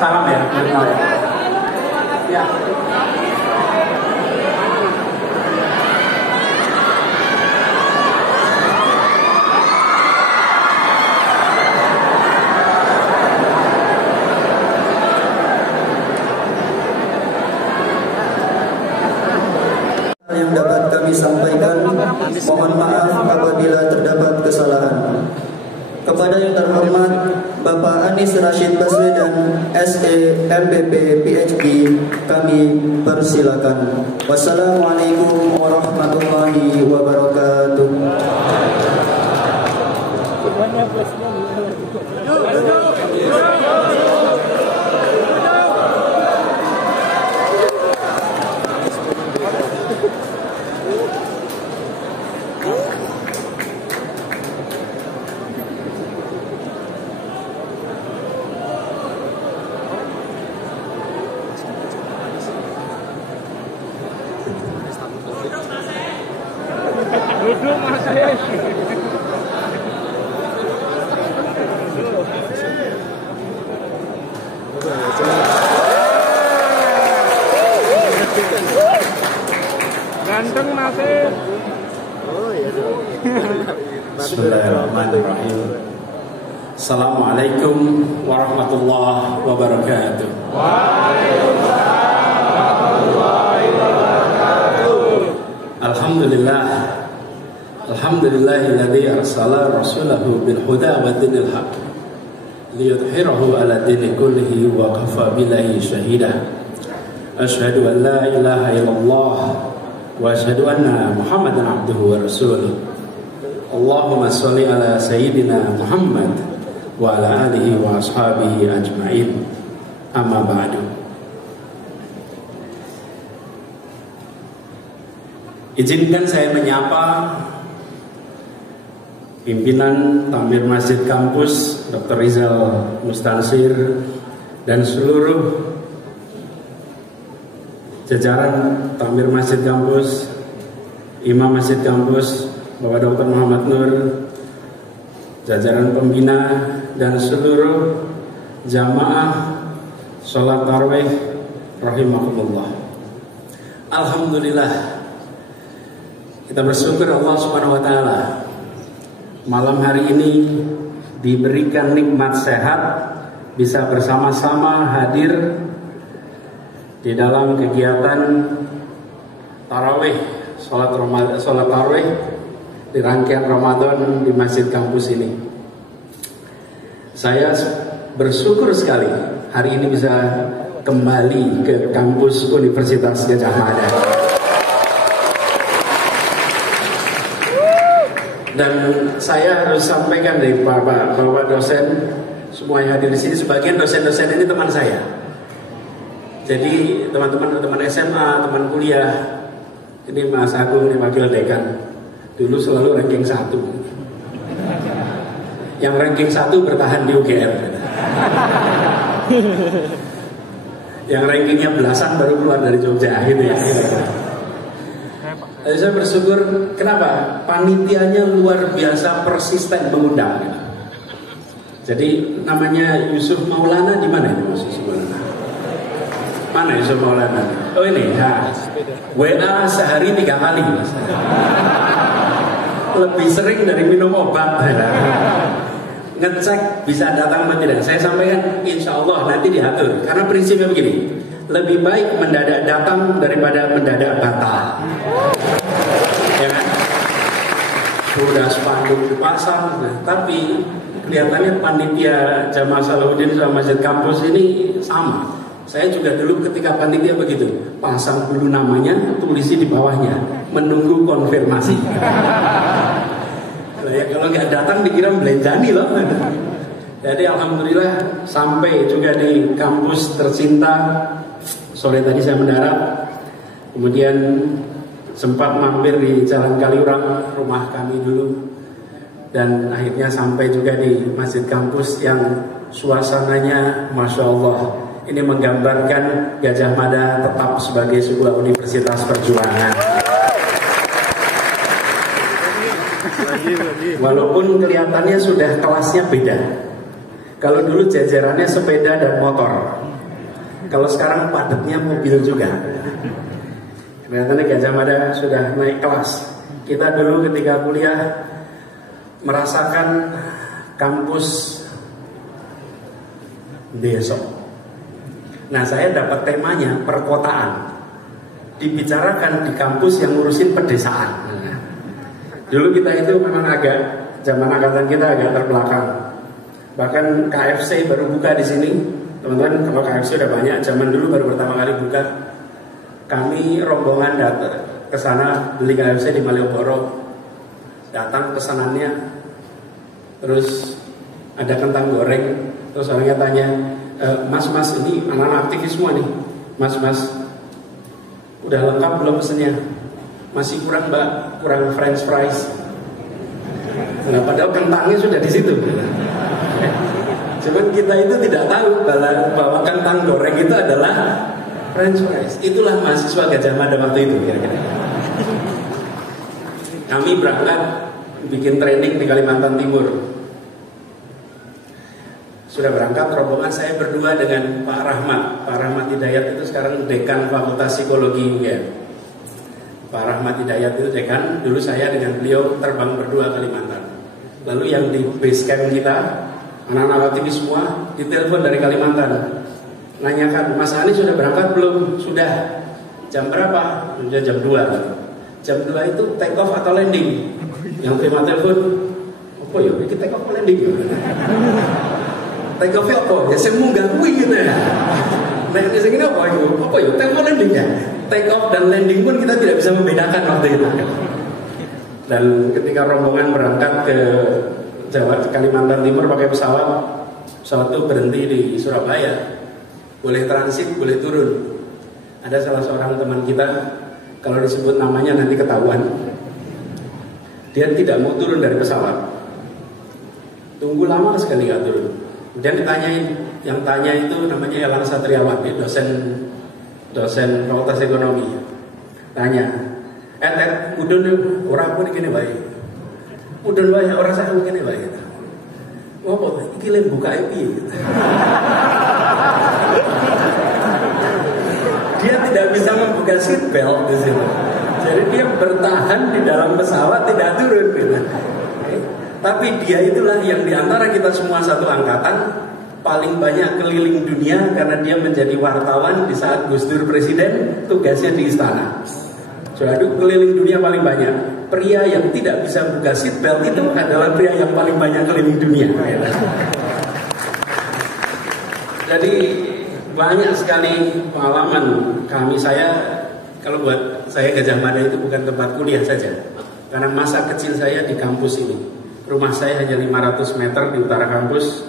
Salam ya. Ya. Yang dapat kami sampaikan, mohon maaf apabila terdapat kesalahan. Kepada yang terhormat Bapak Anies Rashid Baswedan, SE, MPP, PhD, kami persilakan. Wassalamualaikum warahmatullahi wabarakatuh. Duduk mas saya. Ganteng mas. Oh iya. Bismillahirrahmanirrahim. Assalamualaikum warahmatullahi wabarakatuh. Waalaikumsalam warahmatullahi wabarakatuh. Alhamdulillah. Alhamdulillahilladzi arsala rasulahu bil huda wa dinil haq liyudhhirahu ala dini kullihi wa kafa billahi shahida. Asyhadu an la ilaha illallah wa asyhadu anna Muhammadan abduhu wa rasuluh. Allahumma sholli ala sayyidina Muhammad wa ala alihi wa ashabihi ajma'in. Amma ba'du. Izinkan saya menyapa pimpinan Takmir Masjid Kampus Dr. Rizal Mustansir dan seluruh jajaran Takmir Masjid Kampus, Imam Masjid Kampus Bapak Dr. Muhammad Nur, jajaran pembina dan seluruh jamaah sholat tarawih rahimakumullah. Alhamdulillah, kita bersyukur Allah Subhanahu wa taala malam hari ini diberikan nikmat sehat, bisa bersama-sama hadir di dalam kegiatan tarawih, sholat tarawih di rangkaian Ramadan di Masjid Kampus ini. Saya bersyukur sekali hari ini bisa kembali ke kampus Universitas Gadjah Mada. Dan saya harus sampaikan dari Bapak dosen semua yang hadir di sini, sebagian dosen-dosen ini teman saya. Jadi teman-teman SMA, teman kuliah, ini Mas Agung, ini Wakil Dekan, dulu selalu ranking 1. Yang ranking 1 bertahan di UGM. Yang rankingnya belasan baru keluar dari Jogja gitu ya. Jadi saya bersyukur, kenapa? Panitianya luar biasa persisten mengundang. Jadi namanya Yusuf Maulana di mana ini Mas Yusuf Maulana? Mana Yusuf Maulana? Oh ini, nah, WA sehari 3 kali Mas. Lebih sering dari minum obat. Ngecek bisa datang atau tidak. Saya sampaikan insya Allah nanti diatur. Karena prinsipnya begini, lebih baik mendadak datang daripada mendadak batal. Ya kan? Sudah spanduk dipasang, nah, tapi kelihatannya panitia Jamaah Salahuddin sama Masjid Kampus ini sama. Saya juga dulu ketika panitia begitu, pasang dulu namanya, tulisi di bawahnya, menunggu konfirmasi. Nah, ya, kalau nggak datang dikira belenjani loh. Jadi alhamdulillah sampai juga di kampus tercinta. Sore tadi saya mendarat, kemudian sempat mampir di Jalan Kaliurang, rumah kami dulu, dan akhirnya sampai juga di Masjid Kampus yang suasananya Masya Allah. Ini menggambarkan Gadjah Mada tetap sebagai sebuah universitas perjuangan. Walaupun kelihatannya sudah kelasnya beda. Kalau dulu jajarannya sepeda dan motor, kalau sekarang padatnya mobil juga. Kelihatannya Gajah Mada sudah naik kelas. Kita dulu ketika kuliah merasakan kampus desa. Nah, saya dapat temanya perkotaan, dibicarakan di kampus yang ngurusin pedesaan. Dulu kita itu memang agak, zaman angkatan kita agak terbelakang. Bahkan KFC baru buka di sini, teman-teman. Kalau KFC udah banyak, zaman dulu baru pertama kali buka. Kami rombongan datang ke sana beli KFC di Malioboro. Datang pesanannya, terus ada kentang goreng. Terus orangnya tanya, Mas ini anak-anak aktivis semua nih. Mas, udah lengkap belum pesennya? Masih kurang mbak, kurang french fries. Nah, padahal kentangnya sudah di situ. Cuman kita itu tidak tahu bahwa kentang goreng itu adalah french fries. Itulah mahasiswa Gajah Mada waktu itu kira-kira. Kami berangkat bikin training di Kalimantan Timur. Sudah berangkat rombongan, saya berdua dengan Pak Rahmat Hidayat itu sekarang dekan Fakultas Psikologi UGM. Pak Rahmat Hidayat itu dekan, dulu saya dengan beliau terbang berdua ke Kalimantan. Lalu yang di base camp kita, anak-anak aktivis semua ditelepon dari Kalimantan, nanyakan, Mas Anies sudah berangkat belum? Sudah. Jam berapa? Sudah jam 2. Jam 2 itu take off atau landing? Yang terima telepon, apa ya? Ini take off atau landing? Take off apa? Ya saya munggah kuwi gitu ya. Nah, ini segini apa itu? Apa ya? Take off landing ya? Take off dan landing pun kita tidak bisa membedakan waktu itu. Dan ketika rombongan berangkat ke Kalimantan Timur pakai pesawat itu berhenti di Surabaya. Boleh transit, boleh turun. Ada salah seorang teman kita, kalau disebut namanya nanti ketahuan. Dia tidak mau turun dari pesawat. Tunggu lama sekali nggak turun. Kemudian ditanyain, yang tanya itu namanya Elang Satriawan, dosen Fakultas Ekonomi. Tanya, udun orang pun begini baik. Udun baik, orang saya begini baik. Oh, ini lem buka IP. Dia tidak bisa membuka seat belt di sini. Jadi dia bertahan di dalam pesawat, tidak turun. Gitu. Tapi dia itulah yang diantara kita semua satu angkatan paling banyak keliling dunia karena dia menjadi wartawan di saat Gus Dur presiden, tugasnya di istana. Jadi keliling dunia paling banyak. Pria yang tidak bisa buka seat belt itu adalah pria yang paling banyak keliling dunia. Jadi banyak sekali pengalaman kami. Kalau buat saya Gajah Mada itu bukan tempat kuliah saja, karena masa kecil saya di kampus ini. Rumah saya hanya 500 meter di utara kampus.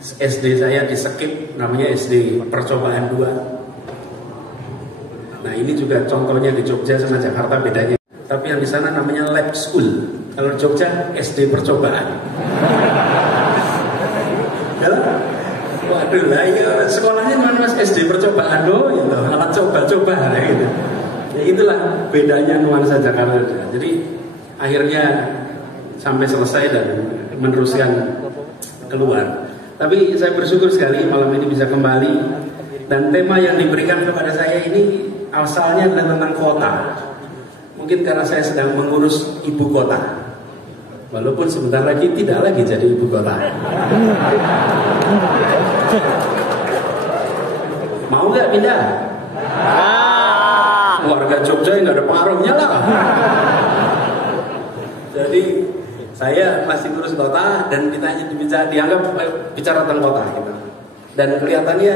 SD saya di Sekip, namanya SD Percobaan 2. Nah, ini juga contohnya di Jogja sama Jakarta bedanya. Tapi yang di sana namanya lab school. Kalau di Jogja SD Percobaan. Waduh lah, ya sekolahnya mana Mas SD Percobaan loh, gitu. Alat coba-coba gitu. Ya itulah bedanya nuansa Jakarta. Jadi akhirnya sampai selesai dan meneruskan keluar. Tapi saya bersyukur sekali malam ini bisa kembali. Dan tema yang diberikan kepada saya ini asalnya adalah tentang kota. Mungkin karena saya sedang mengurus ibu kota. Walaupun sebentar lagi tidak lagi jadi ibu kota. Mau nggak pindah? Warga Jogja yang nggak ada pengaruhnya lah. Jadi saya masih ngurus kota dan dianggap bicara tentang kota gitu. Dan kelihatannya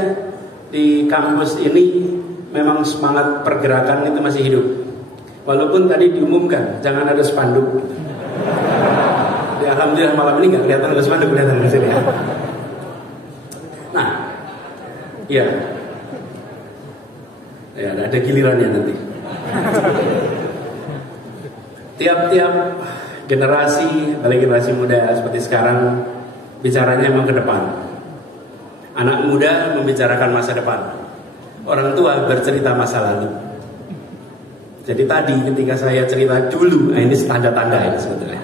di kampus ini memang semangat pergerakan itu masih hidup. Walaupun tadi diumumkan jangan ada spanduk. Ya, alhamdulillah malam ini nggak kelihatan ada spanduk, kelihatan di sini ya. Nah, ya ada gilirannya nanti. Tiap-tiap generasi, apalagi generasi muda seperti sekarang, bicaranya memang ke depan. Anak muda membicarakan masa depan. Orang tua bercerita masa lalu. Jadi tadi ketika saya cerita dulu, ini tanda-tanda ini sebetulnya.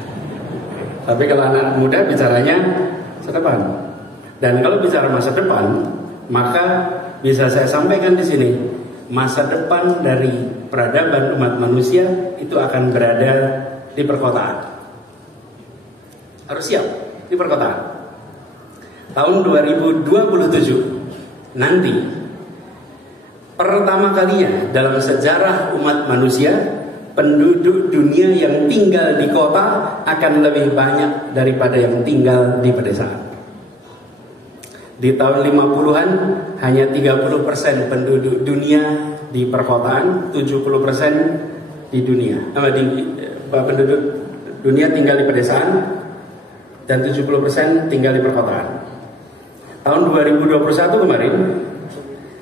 Tapi kalau anak muda bicaranya masa depan. Dan kalau bicara masa depan, maka bisa saya sampaikan di sini, masa depan dari peradaban umat manusia itu akan berada di perkotaan. Harus siap di perkotaan. Tahun 2027 nanti pertama kalinya dalam sejarah umat manusia, penduduk dunia yang tinggal di kota akan lebih banyak daripada yang tinggal di pedesaan. Di tahun 50-an hanya 30% penduduk dunia di perkotaan, 70% di dunia. Penduduk dunia tinggal di pedesaan dan 70% tinggal di perkotaan. Tahun 2021 kemarin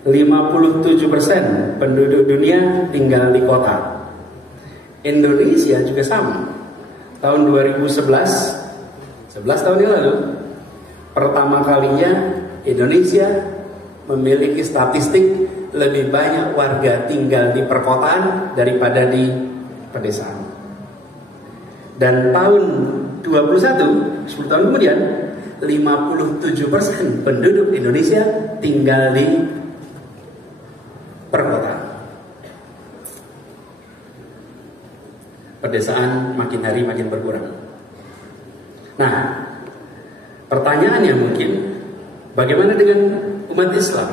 57% penduduk dunia tinggal di kota. Indonesia juga sama. Tahun 2011 tahun yang lalu, pertama kalinya Indonesia memiliki statistik lebih banyak warga tinggal di perkotaan daripada di pedesaan. Dan tahun 21, 10 tahun kemudian, 57% penduduk Indonesia tinggal di perkotaan. Pedesaan makin hari makin berkurang. Nah, pertanyaannya mungkin, bagaimana dengan umat Islam?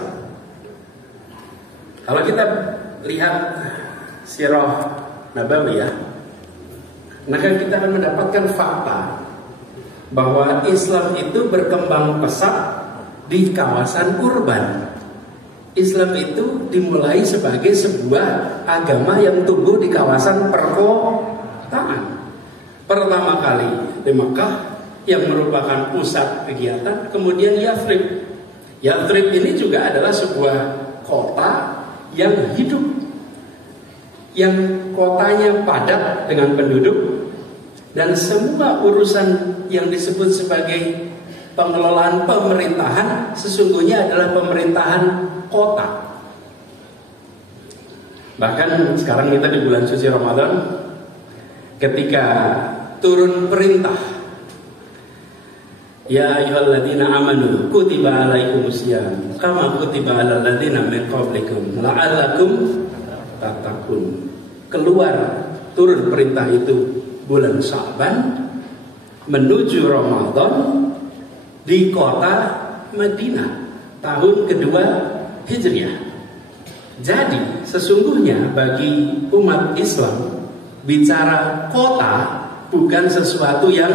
Kalau kita lihat sirah Nabawiyah, maka kita akan mendapatkan fakta bahwa Islam itu berkembang pesat di kawasan urban. Islam itu dimulai sebagai sebuah agama yang tumbuh di kawasan perkotaan. Pertama kali di Mekah yang merupakan pusat kegiatan, kemudian Yathrib. Yathrib ini juga adalah sebuah kota yang hidup, yang kotanya padat dengan penduduk, dan semua urusan yang disebut sebagai pengelolaan pemerintahan sesungguhnya adalah pemerintahan kota. Bahkan sekarang kita di bulan suci Ramadan, ketika turun perintah, ya ayyuhalladzina amanu kutiba alaikumusiyam kama kutiba alal ladzina min qablikum la'allakum tattaqun. Keluar turun perintah itu bulan Sya'ban menuju Ramadan di kota Madinah tahun kedua Hijriah. Jadi sesungguhnya bagi umat Islam, bicara kota bukan sesuatu yang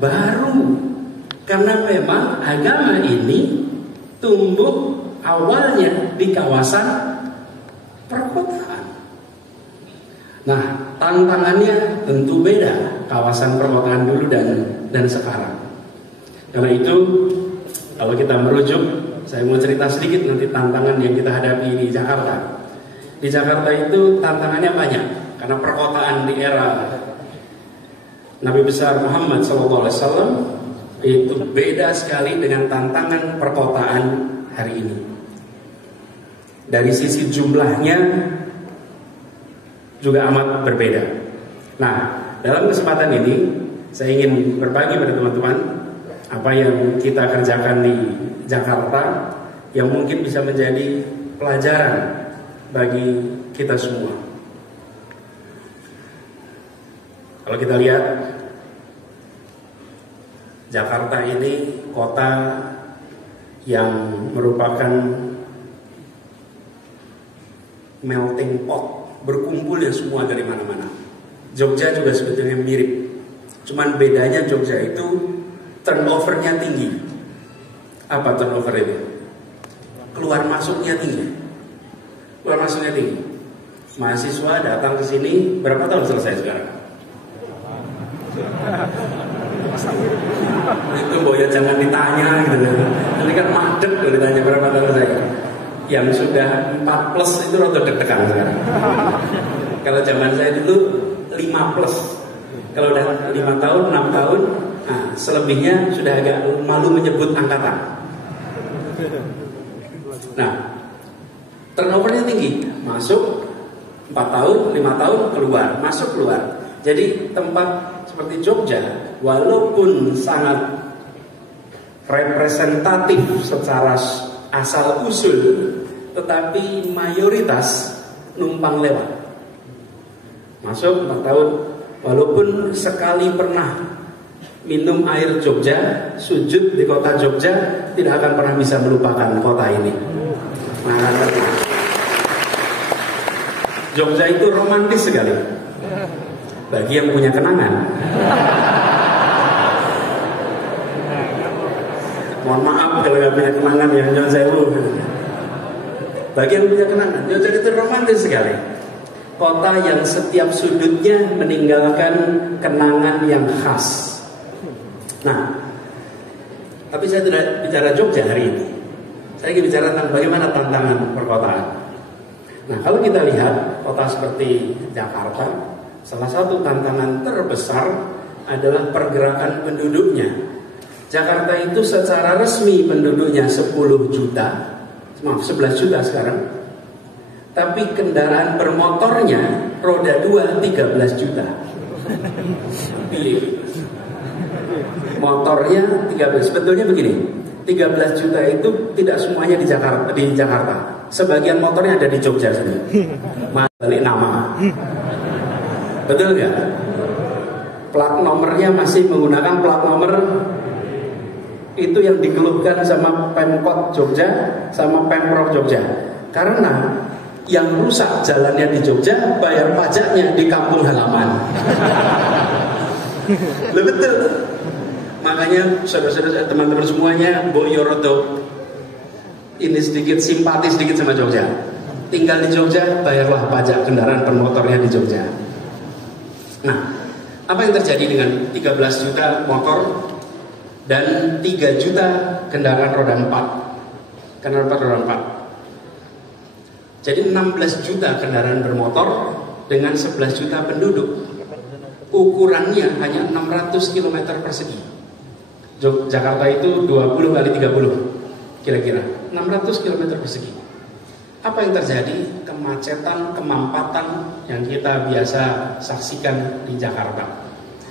baru, karena memang agama ini tumbuh awalnya di kawasan perkotaan. Nah, tantangannya tentu beda kawasan perkotaan dulu dan sekarang. Karena itu, kalau kita merujuk, saya mau cerita sedikit nanti tantangan yang kita hadapi di Jakarta. Di Jakarta itu tantangannya banyak, karena perkotaan di era Nabi besar Muhammad SAW itu beda sekali dengan tantangan perkotaan hari ini. Dari sisi jumlahnya juga amat berbeda. Nah, dalam kesempatan ini saya ingin berbagi pada teman-teman apa yang kita kerjakan di Jakarta yang mungkin bisa menjadi pelajaran bagi kita semua. Kalau kita lihat, Jakarta ini kota yang merupakan melting pot, berkumpulnya semua dari mana-mana. Jogja juga sebetulnya mirip, cuman bedanya Jogja itu turnovernya tinggi. Apa turnover itu? Keluar masuknya tinggi. Keluar masuknya tinggi. Mahasiswa datang ke sini berapa tahun selesai sekarang? Itu boya jangan ditanya gitu. Nanti kan macet kalau ditanya berapa tahun saya. Yang sudah 4+ itu rada deg-degan sekarang. Kalau zaman saya dulu 5+. Kalau udah 5 tahun, 6 tahun, nah, selebihnya sudah agak malu menyebut angkatan. Nah, turnovernya tinggi. Masuk 4 tahun, 5 tahun, keluar. Masuk, keluar. Jadi tempat seperti Jogja, walaupun sangat representatif secara asal usul, tetapi mayoritas numpang lewat. Masuk 4 tahun, walaupun sekali pernah minum air Jogja, sujud di kota Jogja, tidak akan pernah bisa melupakan kota ini. Nah, Jogja itu romantis sekali bagi yang punya kenangan. Mohon maaf kalau nggak punya kenangan ya, jangan saya lu. Bagi yang punya kenangan, Jogja itu romantis sekali. Kota yang setiap sudutnya meninggalkan kenangan yang khas. Nah, tapi saya tidak bicara Jogja hari ini. Saya ingin bicara tentang bagaimana tantangan perkotaan. Nah, kalau kita lihat kota seperti Jakarta, salah satu tantangan terbesar adalah pergerakan penduduknya. Jakarta itu secara resmi penduduknya 10 juta, maaf 11 juta sekarang. Tapi kendaraan bermotornya roda 2 13 juta. Motornya 13. Sebetulnya begini, 13 juta itu tidak semuanya di Jakarta. Sebagian motornya ada di Jogja sendiri. Balik nama. Betul nggak? Plat nomornya masih menggunakan plat nomor itu yang dikeluhkan sama Pemkot Jogja, sama Pemprov Jogja. Karena yang rusak jalannya di Jogja, bayar pajaknya di kampung halaman. Betul. Makanya saudara-saudara, teman-teman semuanya, Boyorodo ini sedikit simpati sedikit sama Jogja. Tinggal di Jogja, bayarlah pajak kendaraan bermotornya di Jogja. Nah, apa yang terjadi dengan 13 juta motor dan 3 juta kendaraan roda 4? Kendaraan roda 4. Jadi 16 juta kendaraan bermotor dengan 11 juta penduduk. Ukurannya hanya 600 km persegi. Jakarta itu 20 kali 30 kira-kira 600 km persegi. Apa yang terjadi? Kemacetan, kemampatan yang kita biasa saksikan di Jakarta.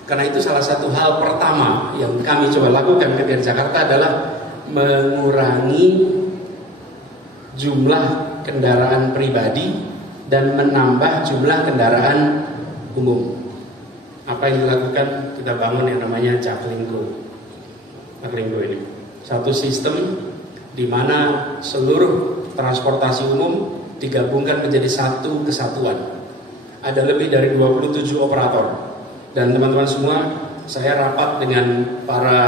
Karena itu salah satu hal pertama yang kami coba lakukan ketika di Jakarta adalah mengurangi jumlah kendaraan pribadi dan menambah jumlah kendaraan umum. Apa yang dilakukan? Kita bangun yang namanya Jaklingko. Jaklingko ini satu sistem di mana seluruh transportasi umum digabungkan menjadi satu kesatuan. Ada lebih dari 27 operator. Dan teman-teman semua, saya rapat dengan para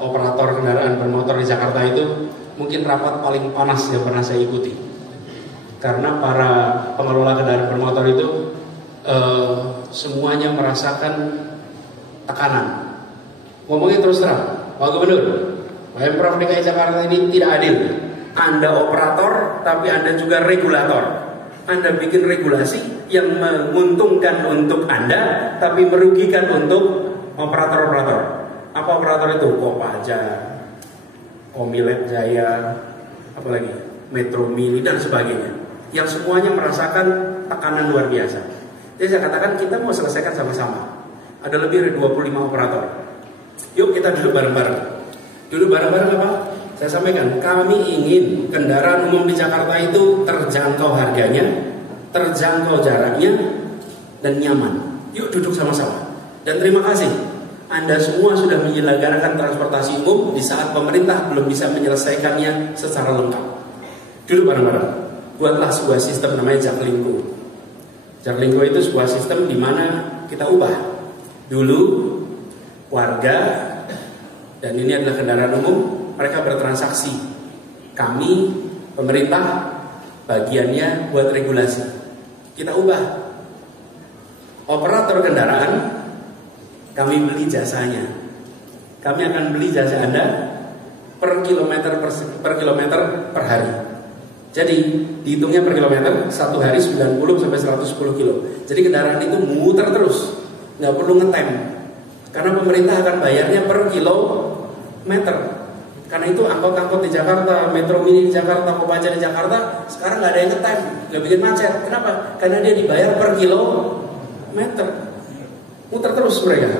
operator kendaraan bermotor di Jakarta itu mungkin rapat paling panas yang pernah saya ikuti. Karena para pengelola kendaraan bermotor itu semuanya merasakan tekanan. Ngomongnya terus terang, Pak Gubernur, Pemprov DKI Jakarta ini tidak adil. Anda operator, tapi Anda juga regulator. Anda bikin regulasi yang menguntungkan untuk Anda, tapi merugikan untuk operator-operator. Apa operator itu? Kopaja, Komilet Jaya, apalagi Metro Mini dan sebagainya. Yang semuanya merasakan tekanan luar biasa. Jadi saya katakan kita mau selesaikan sama-sama. Ada lebih dari 25 operator. Yuk kita duduk bareng-bareng. Duduk bareng-bareng apa? Saya sampaikan, kami ingin kendaraan umum di Jakarta itu terjangkau harganya, terjangkau jaraknya, dan nyaman. Yuk duduk sama-sama. Dan terima kasih, Anda semua sudah menyelenggarakan transportasi umum di saat pemerintah belum bisa menyelesaikannya secara lengkap. Duduk bareng-bareng. Buatlah sebuah sistem namanya Jaklingko. Jaklingko itu sebuah sistem di mana kita ubah. Dulu warga, dan ini adalah kendaraan umum, mereka bertransaksi. Kami, pemerintah, bagiannya buat regulasi. Kita ubah. Operator kendaraan, kami beli jasanya. Kami akan beli jasa Anda per kilometer per hari. Jadi dihitungnya per kilometer, satu hari 90 sampai 110 kilo. Jadi kendaraan itu muter terus, nggak perlu ngetem. Karena pemerintah akan bayarnya per kilometer. Karena itu angkot-angkot di Jakarta, Metro Mini di Jakarta, Kopaja di Jakarta, sekarang nggak ada yang ngetem, nggak bikin macet. Kenapa? Karena dia dibayar per kilometer. Muter terus mereka.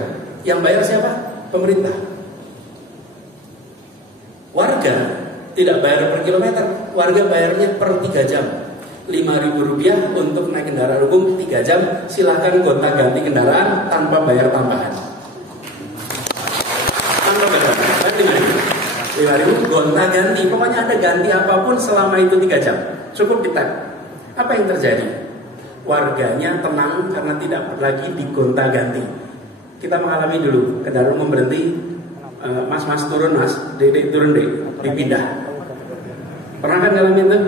Yang bayar siapa? Pemerintah. Warga tidak bayar per kilometer, warga bayarnya per 3 jam. Rp5.000 untuk naik kendaraan umum 3 jam, silahkan gonta-ganti kendaraan tanpa bayar tambahan. Tanpa bayar tambahan, 5.000 gonta-ganti, pokoknya ada ganti apapun selama itu 3 jam. Cukup di tap. Apa yang terjadi? Warganya tenang karena tidak lagi digonta-ganti. Kita mengalami dulu, kendaraan umum berhenti, mas turun mas, dek turun dek, dipindah. Pernah kan ngalamin itu?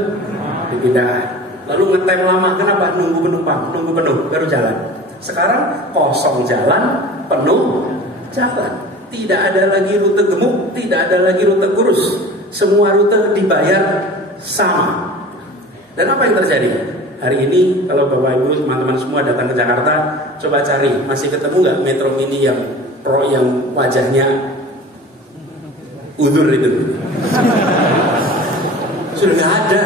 Dipindah. Lalu ngetem lama, kenapa? Nunggu penumpang, nunggu penuh, baru jalan. Sekarang kosong jalan, penuh jalan. Tidak ada lagi rute gemuk, tidak ada lagi rute kurus. Semua rute dibayar sama. Dan apa yang terjadi? Hari ini kalau Bapak Ibu teman-teman semua datang ke Jakarta, coba cari, masih ketemu nggak Metro Mini yang pro yang wajahnya udur itu? Sudah nggak ada.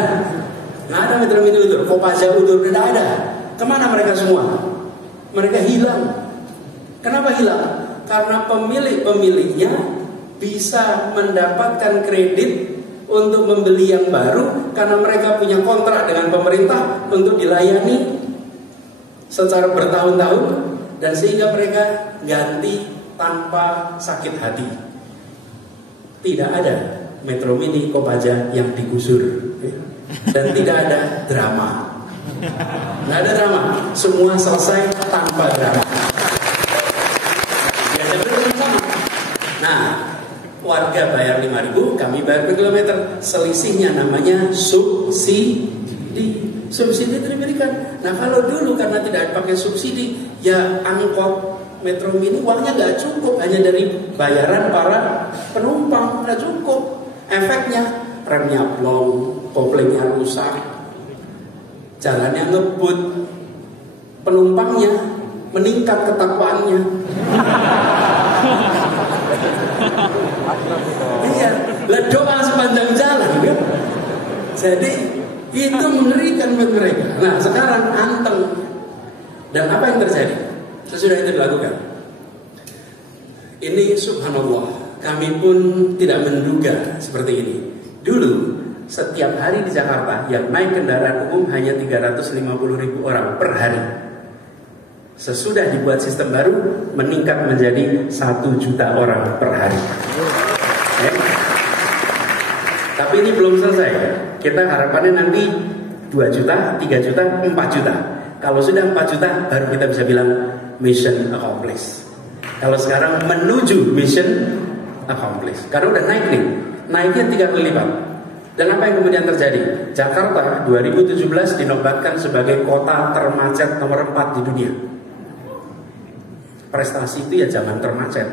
Nggak ada Metro Mini udur, Kopaja udur, tidak ada. Kemana mereka semua? Mereka hilang. Kenapa hilang? Karena pemiliknya bisa mendapatkan kredit untuk membeli yang baru karena mereka punya kontrak dengan pemerintah untuk dilayani secara bertahun-tahun, dan sehingga mereka ganti tanpa sakit hati. Tidak ada Metro Mini Kopaja yang digusur, dan tidak ada drama. Nggak ada drama, semua selesai tanpa drama. Nah, warga bayar 5.000, kami bayar per kilometer. Selisihnya namanya subsidi. Subsidi itu diberikan. Nah, kalau dulu karena tidak pakai subsidi, ya angkot Metro Mini uangnya nggak cukup, hanya dari bayaran para penumpang nggak cukup. Efeknya remnya blong, koplingnya rusak, jalannya ngebut, penumpangnya meningkat ketakwaannya. Iya, lah doa sepanjang jalan ya. Jadi itu mengerikan buat mereka. Nah, sekarang anteng. Dan apa yang terjadi? Sesudah itu dilakukan. Ini subhanallah, kami pun tidak menduga seperti ini. Dulu setiap hari di Jakarta yang naik kendaraan umum hanya 350.000 orang per hari. Sesudah dibuat sistem baru, meningkat menjadi 1 juta orang per hari. Tapi ini belum selesai. Kita harapannya nanti 2 juta, 3 juta, 4 juta. Kalau sudah 4 juta, baru kita bisa bilang mission accomplished. Kalau sekarang menuju mission accomplished. Karena udah naik nih, naiknya 3 kali lipat. Dan apa yang kemudian terjadi? Jakarta 2017 dinobatkan sebagai kota termacet nomor 4 di dunia. Prestasi itu ya zaman termacet.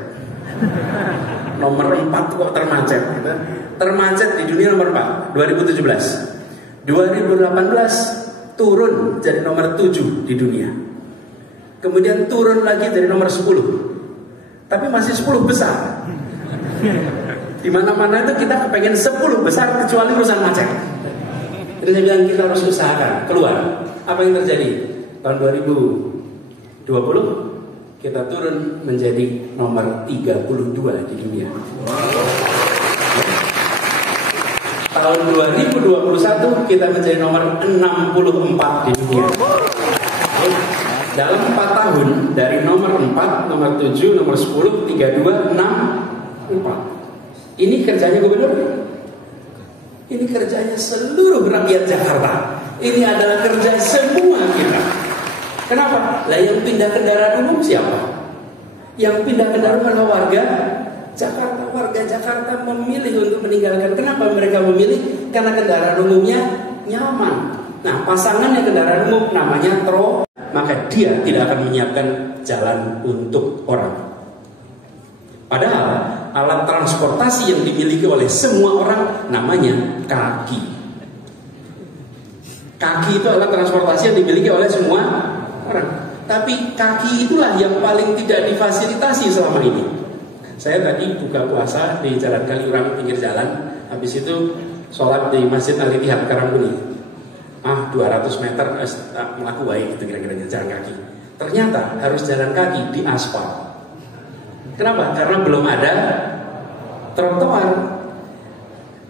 Nomor 4 kok termacet gitu. Termacet di dunia nomor 4 2017. 2018 turun jadi nomor 7 di dunia. Kemudian turun lagi dari nomor 10. Tapi masih 10 besar. Di mana-mana itu kita kepengen 10 besar kecuali urusan macet. Jadi saya bilang kita harus usahakan keluar. Apa yang terjadi? Tahun 2020 kita turun menjadi nomor 32 di dunia. Tahun 2021 kita menjadi nomor 64 di dunia. Dalam 4 tahun dari nomor 4, nomor 7, nomor 10, 32, 6, 4. Ini kerjanya gubernur. Ini kerjanya seluruh rakyat Jakarta. Ini adalah kerja semua kita. Kenapa? Lah yang pindah kendaraan umum siapa? Yang pindah kendaraan adalah warga Jakarta. Warga Jakarta memilih untuk meninggalkan. Kenapa mereka memilih? Karena kendaraan umumnya nyaman. Nah, pasangannya kendaraan umum namanya tro, maka dia tidak akan menyiapkan jalan untuk orang. Padahal alat transportasi yang dimiliki oleh semua orang namanya kaki. Kaki itu alat transportasi yang dimiliki oleh semua orang. Tapi kaki itulah yang paling tidak difasilitasi selama ini. Saya tadi buka puasa di Jalan Kaliurang pinggir jalan, habis itu sholat di Masjid Al-Ittihad Karangkuni. 200 meter melaku wae gitu kira-kira jalan kaki. Ternyata harus jalan kaki di aspal. Kenapa? Karena belum ada trotoar.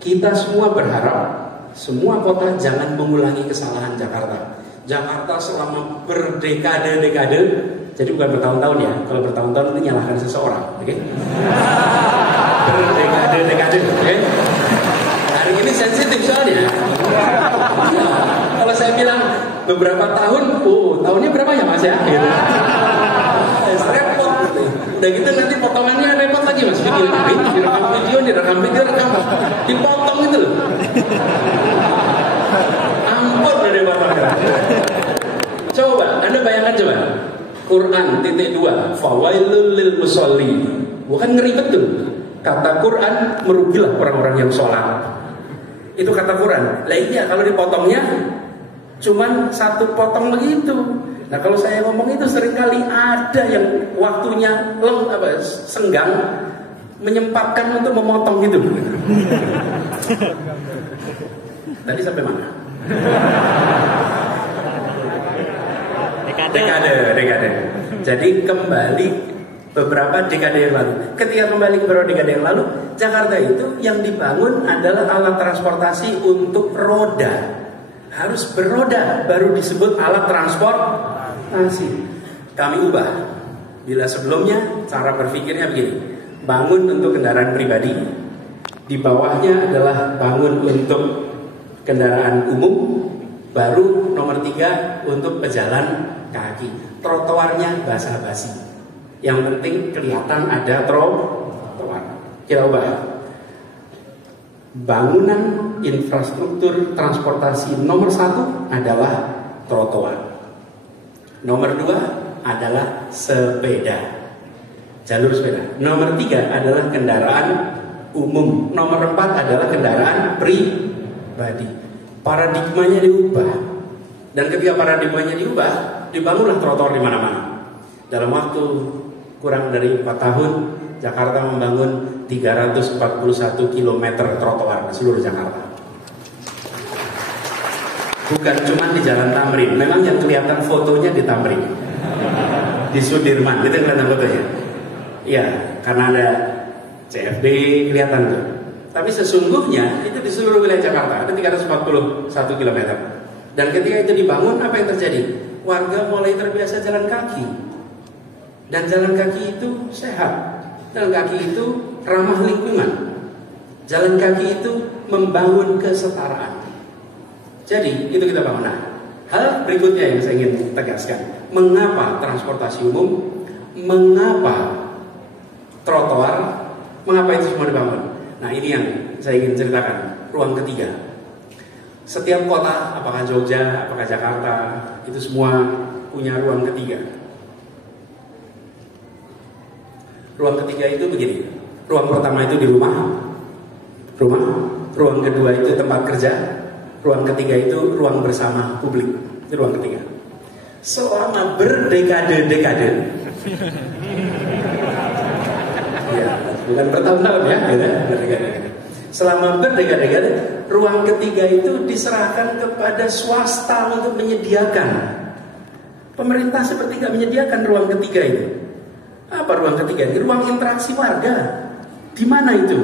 kita semua berharap semua kota jangan mengulangi kesalahan Jakarta. Jakarta selama berdekade-dekade, jadi bukan bertahun-tahun ya. Kalau bertahun-tahun itu nyalahkan seseorang, oke? Berdekade-dekade, oke? Hari ini sensitif soalnya. Kalau saya bilang beberapa tahun, tahunnya berapa ya Mas ya? Gitu. Repot. Udah gitu nanti potongannya repot lagi Mas. Direkam video, dipotong gitu loh. Ampun dari potongnya. Coba, Anda bayangkan coba. Quran .2 Fawailul lil musolli. Bukan ngeri betul. Kata Quran, merugilah orang-orang yang sholat. Itu kata Quran. Lah iya kalau dipotongnya cuman satu potong begitu. Nah kalau saya ngomong itu seringkali ada yang waktunya senggang menyempatkan untuk memotong gitu. Tadi sampai mana? Dekade. Jadi kembali beberapa dekade yang lalu. Ketika kembali ke beberapa dekade yang lalu, Jakarta itu yang dibangun adalah alat transportasi untuk roda. Harus beroda baru disebut alat transportasi. Kami ubah. Bila sebelumnya cara berpikirnya begini, bangun untuk kendaraan pribadi, di bawahnya adalah bangun untuk kendaraan umum, baru nomor 3 untuk pejalan kaki. Trotoarnya basa-basi. Yang penting kelihatan ada trotoar. Kita ubah. Bangunan infrastruktur transportasi nomor 1 adalah trotoar. Nomor 2 adalah sepeda, jalur sepeda. Nomor 3 adalah kendaraan umum. Nomor 4 adalah kendaraan pribadi. Paradigmanya diubah. Dan ketika paradigmanya diubah, dibangunlah trotoar di mana-mana. Dalam waktu kurang dari 4 tahun, Jakarta membangun 341 km trotoar di seluruh Jakarta. Bukan cuma di Jalan Tamrin, memang yang kelihatan fotonya di Tamrin, di Sudirman, itu kelihatan fotonya. Iya, karena ada CFD kelihatan tuh. Tapi sesungguhnya itu di seluruh wilayah Jakarta ada 341 km. Dan ketika itu dibangun, apa yang terjadi? Warga mulai terbiasa jalan kaki. Dan jalan kaki itu sehat. Jalan kaki itu ramah lingkungan. Jalan kaki itu membangun kesetaraan. Jadi itu kita bangun. Nah, hal berikutnya yang saya ingin tegaskan, mengapa transportasi umum, mengapa trotoar, mengapa itu semua dibangun? Nah ini yang saya ingin ceritakan. Ruang ketiga. Setiap kota, apakah Jogja, apakah Jakarta, itu semua punya ruang ketiga. Ruang ketiga itu begini. Ruang pertama itu di rumah. Ruang kedua itu tempat kerja. Ruang ketiga itu ruang bersama publik. Itu ruang ketiga. Selama berdekade-dekade, ya, bukan bertahun-tahun ya, berdekade-dekade. Selama berdekade-dekade, ruang ketiga itu diserahkan kepada swasta untuk menyediakan. Pemerintah seperti nggak menyediakan ruang ketiga itu. Apa ruang ketiga ini? Ruang interaksi warga. Di mana itu?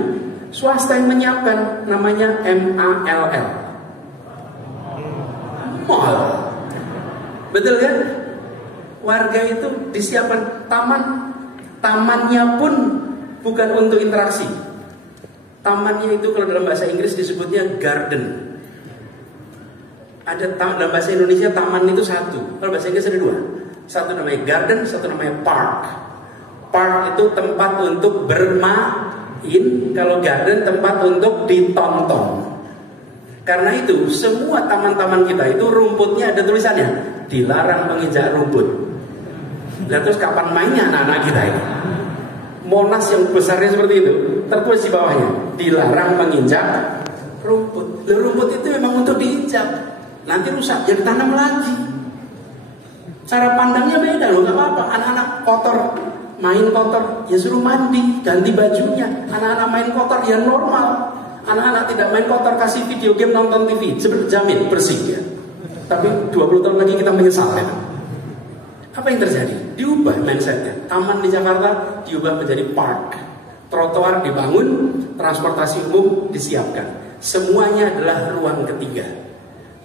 Swasta yang menyiapkan, namanya MALL. Mall. Betul kan? Warga itu disiapkan taman. Tamannya pun bukan untuk interaksi. Tamannya itu kalau dalam bahasa Inggris disebutnya garden. Ada dalam bahasa Indonesia taman itu satu. Kalau bahasa Inggris ada 2. Satu namanya garden, satu namanya park. Park itu tempat untuk bermain, kalau garden tempat untuk ditonton. Karena itu semua taman-taman kita itu rumputnya ada tulisannya, dilarang menginjak rumput. Dan terus kapan mainnya anak-anak kita ini? Monas yang besarnya seperti itu, tertulis di bawahnya, dilarang menginjak rumput. Dan rumput itu memang untuk diinjak, nanti rusak, jadi tanam lagi. Cara pandangnya beda loh, nggak apa-apa. Anak-anak kotor, main kotor, ya suruh mandi, ganti bajunya. Anak-anak main kotor, ya normal. Anak-anak tidak main kotor, kasih video game, nonton TV, jamin bersih ya. Tapi 20 tahun lagi kita menyesal ya. Apa yang terjadi? Diubah mindsetnya. Taman di Jakarta diubah menjadi park. trotoar dibangun, transportasi umum disiapkan. Semuanya adalah ruang ketiga,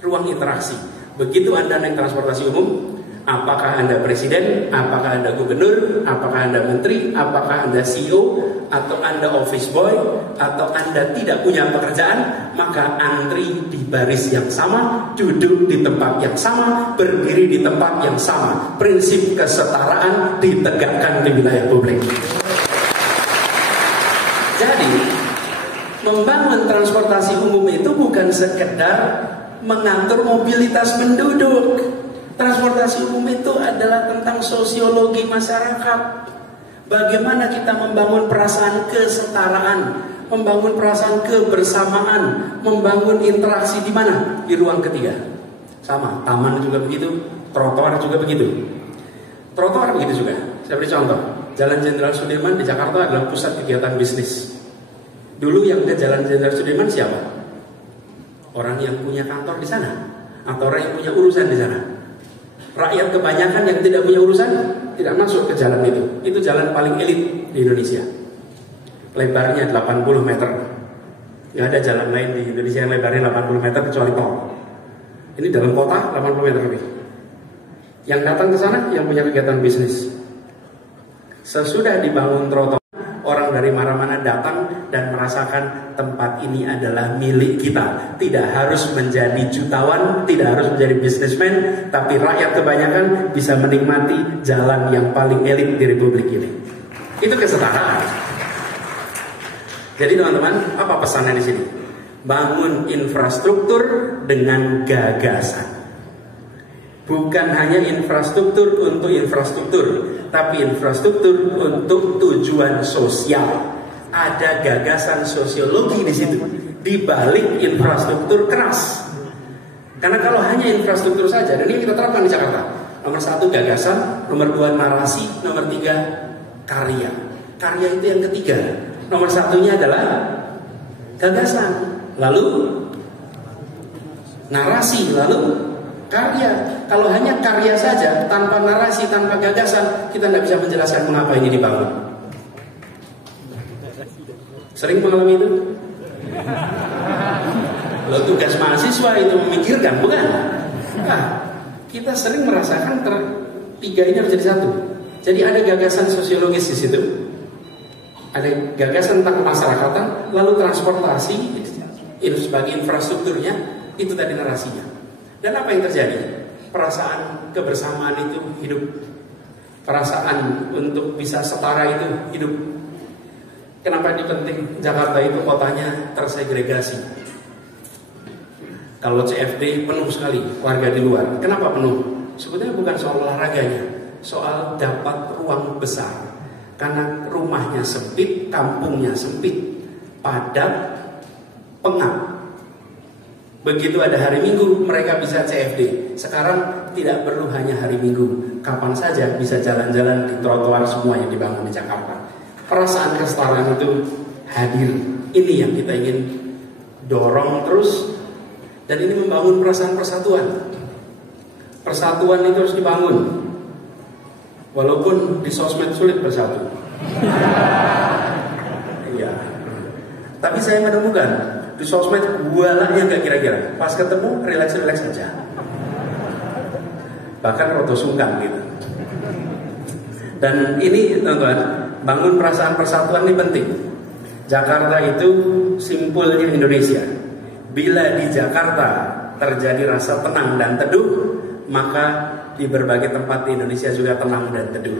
ruang interaksi. Begitu Anda naik transportasi umum, apakah Anda presiden, apakah Anda gubernur, apakah Anda menteri, apakah Anda CEO, atau Anda office boy, atau Anda tidak punya pekerjaan, maka antri di baris yang sama, duduk di tempat yang sama, berdiri di tempat yang sama. Prinsip kesetaraan ditegakkan di wilayah publik. Jadi, membangun transportasi umum itu bukan sekedar mengatur mobilitas penduduk. Transportasi umum itu adalah tentang sosiologi masyarakat. Bagaimana kita membangun perasaan kesetaraan, membangun perasaan kebersamaan, membangun interaksi di mana? Di ruang ketiga. Sama, taman juga begitu, trotoar juga begitu. Trotoar begitu juga. Saya beri contoh. Jalan Jenderal Sudirman di Jakarta adalah pusat kegiatan bisnis. Dulu yang ke Jalan Jenderal Sudirman siapa? Orang yang punya kantor di sana, atau orang yang punya urusan di sana. Rakyat kebanyakan yang tidak punya urusan tidak masuk ke jalan itu. Itu jalan paling elit di Indonesia. Lebarnya 80 meter. Nggak ada jalan lain di Indonesia yang lebarnya 80 meter kecuali tol. Ini dalam kota 80 meter lebih. Yang datang ke sana yang punya kegiatan bisnis. Sesudah dibangun trotoar, orang dari mana-mana datang dan merasakan tempat ini adalah milik kita. Tidak harus menjadi jutawan, tidak harus menjadi bisnismen, tapi rakyat kebanyakan bisa menikmati jalan yang paling elit di Republik ini. Itu kesetaraan. Jadi teman-teman, apa pesannya di sini? Bangun infrastruktur dengan gagasan. Bukan hanya infrastruktur untuk infrastruktur, tapi infrastruktur untuk tujuan sosial. Ada gagasan sosiologi di situ, di balik infrastruktur keras. Karena kalau hanya infrastruktur saja, dan ini kita terapkan di Jakarta. Nomor 1 gagasan, nomor 2 narasi, nomor 3 karya. Karya itu yang ketiga. Nomor 1-nya adalah gagasan, lalu narasi, lalu karya. Kalau hanya karya saja, tanpa narasi, tanpa gagasan, kita tidak bisa menjelaskan mengapa ini dibangun. Sering mengalami itu? Lo tugas mahasiswa itu memikirkan, bukan? Nah, kita sering merasakan tiga ini harus jadi satu. Jadi ada gagasan sosiologis di situ, ada gagasan tentang kemasyarakatan, lalu transportasi itu sebagai infrastrukturnya, itu tadi narasinya. Dan apa yang terjadi? Perasaan kebersamaan itu hidup. Perasaan untuk bisa setara itu hidup. Kenapa ini penting? Jakarta itu kotanya tersegregasi. Kalau CFD penuh sekali warga di luar. Kenapa penuh? Sebetulnya bukan soal olahraganya, soal dapat ruang besar. Karena rumahnya sempit, kampungnya sempit, padat, pengap. Begitu ada hari Minggu, mereka bisa CFD. Sekarang tidak perlu hanya hari Minggu, kapan saja bisa jalan-jalan di trotoar semua yang dibangun di Jakarta. Perasaan kesetaraan itu hadir. Ini yang kita ingin dorong terus. Dan ini membangun perasaan persatuan. Persatuan itu harus dibangun. Walaupun di sosmed sulit bersatu. Iya. Tapi saya menemukan di sosmed bualanya nggak kira-kira. Pas ketemu relax-relax saja. Bahkan roto sungkan gitu. Dan ini teman-teman, bangun perasaan persatuan ini penting. Jakarta itu simpulnya Indonesia. Bila di Jakarta terjadi rasa tenang dan teduh, maka di berbagai tempat di Indonesia juga tenang dan teduh.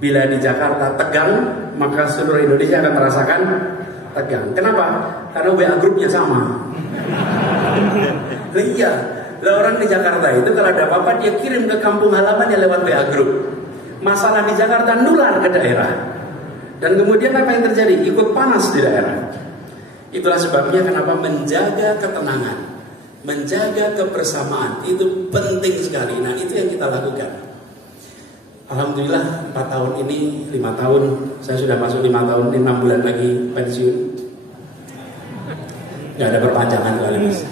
Bila di Jakarta tegang, maka seluruh Indonesia akan merasakan tegang. Kenapa? Karena WA grupnya sama. Iya, orang di Jakarta itu kalau ada apa-apa dia kirim ke kampung halamannya lewat WA grup. Masalah di Jakarta nular ke daerah. Dan kemudian apa yang terjadi? Ikut panas di daerah. Itulah sebabnya kenapa menjaga ketenangan, menjaga kebersamaan itu penting sekali. Nah, itu yang kita lakukan. Alhamdulillah 4 tahun ini, 5 tahun, saya sudah masuk 5 tahun, 6 bulan lagi pensiun. Gak ada perpanjangan kali mas.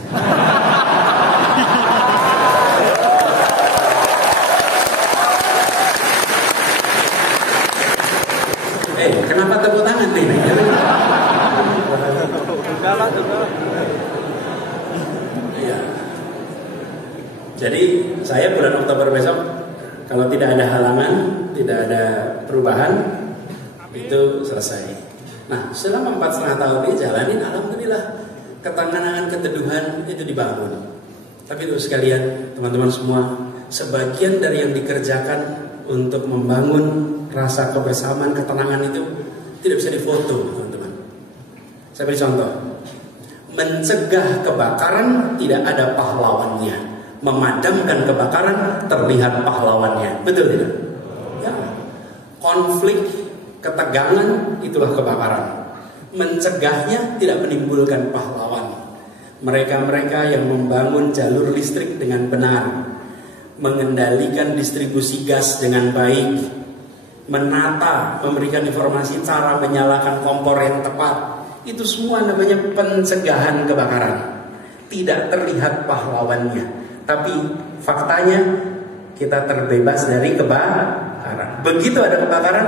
Kenapa tepuk tangan nih? Ya. Jadi saya bulan Oktober besok, kalau tidak ada halangan, tidak ada perubahan, itu selesai. Nah, selama 4,5 tahun ini jalanin, alhamdulillah ketenangan, keteduhan itu dibangun. Tapi itu sekalian, teman-teman semua, sebagian dari yang dikerjakan untuk membangun rasa kebersamaan, ketenangan itu tidak bisa difoto, teman-teman. Saya beri contoh. Mencegah kebakaran tidak ada pahlawannya. Memadamkan kebakaran terlihat pahlawannya. Betul tidak? Ya. Konflik, ketegangan itulah kebakaran. Mencegahnya tidak menimbulkan pahlawan. Mereka-mereka yang membangun jalur listrik dengan benar, mengendalikan distribusi gas dengan baik, menata, memberikan informasi cara menyalakan kompor yang tepat, itu semua namanya pencegahan kebakaran. Tidak terlihat pahlawannya, tapi faktanya kita terbebas dari kebakaran. Begitu ada kebakaran,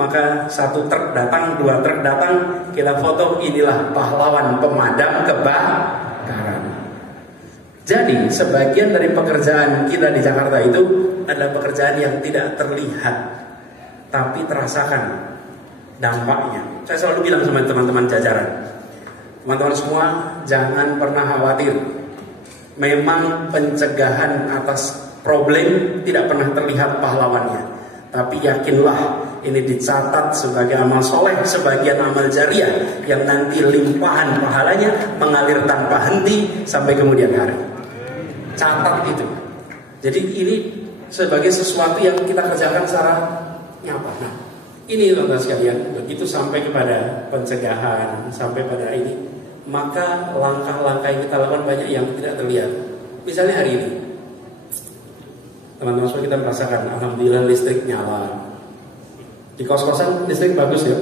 maka 1 truk datang, 2 truk datang, kita foto, inilah pahlawan pemadam kebakaran. Jadi sebagian dari pekerjaan kita di Jakarta itu adalah pekerjaan yang tidak terlihat, tapi terasakan dampaknya. Saya selalu bilang sama teman-teman jajaran, teman-teman semua jangan pernah khawatir. Memang pencegahan atas problem tidak pernah terlihat pahlawannya, tapi yakinlah ini dicatat sebagai amal soleh, sebagian amal jariah yang nanti limpahan pahalanya mengalir tanpa henti sampai kemudian hari. Catat itu. Jadi ini sebagai sesuatu yang kita kerjakan secara nyata. Nah, ini teman-teman sekalian, begitu sampai kepada pencegahan, sampai pada ini, maka langkah-langkah yang kita lakukan banyak yang tidak terlihat. Misalnya hari ini, teman-teman semua kita merasakan, alhamdulillah listrik nyala. Di kos-kosan listrik bagus ya.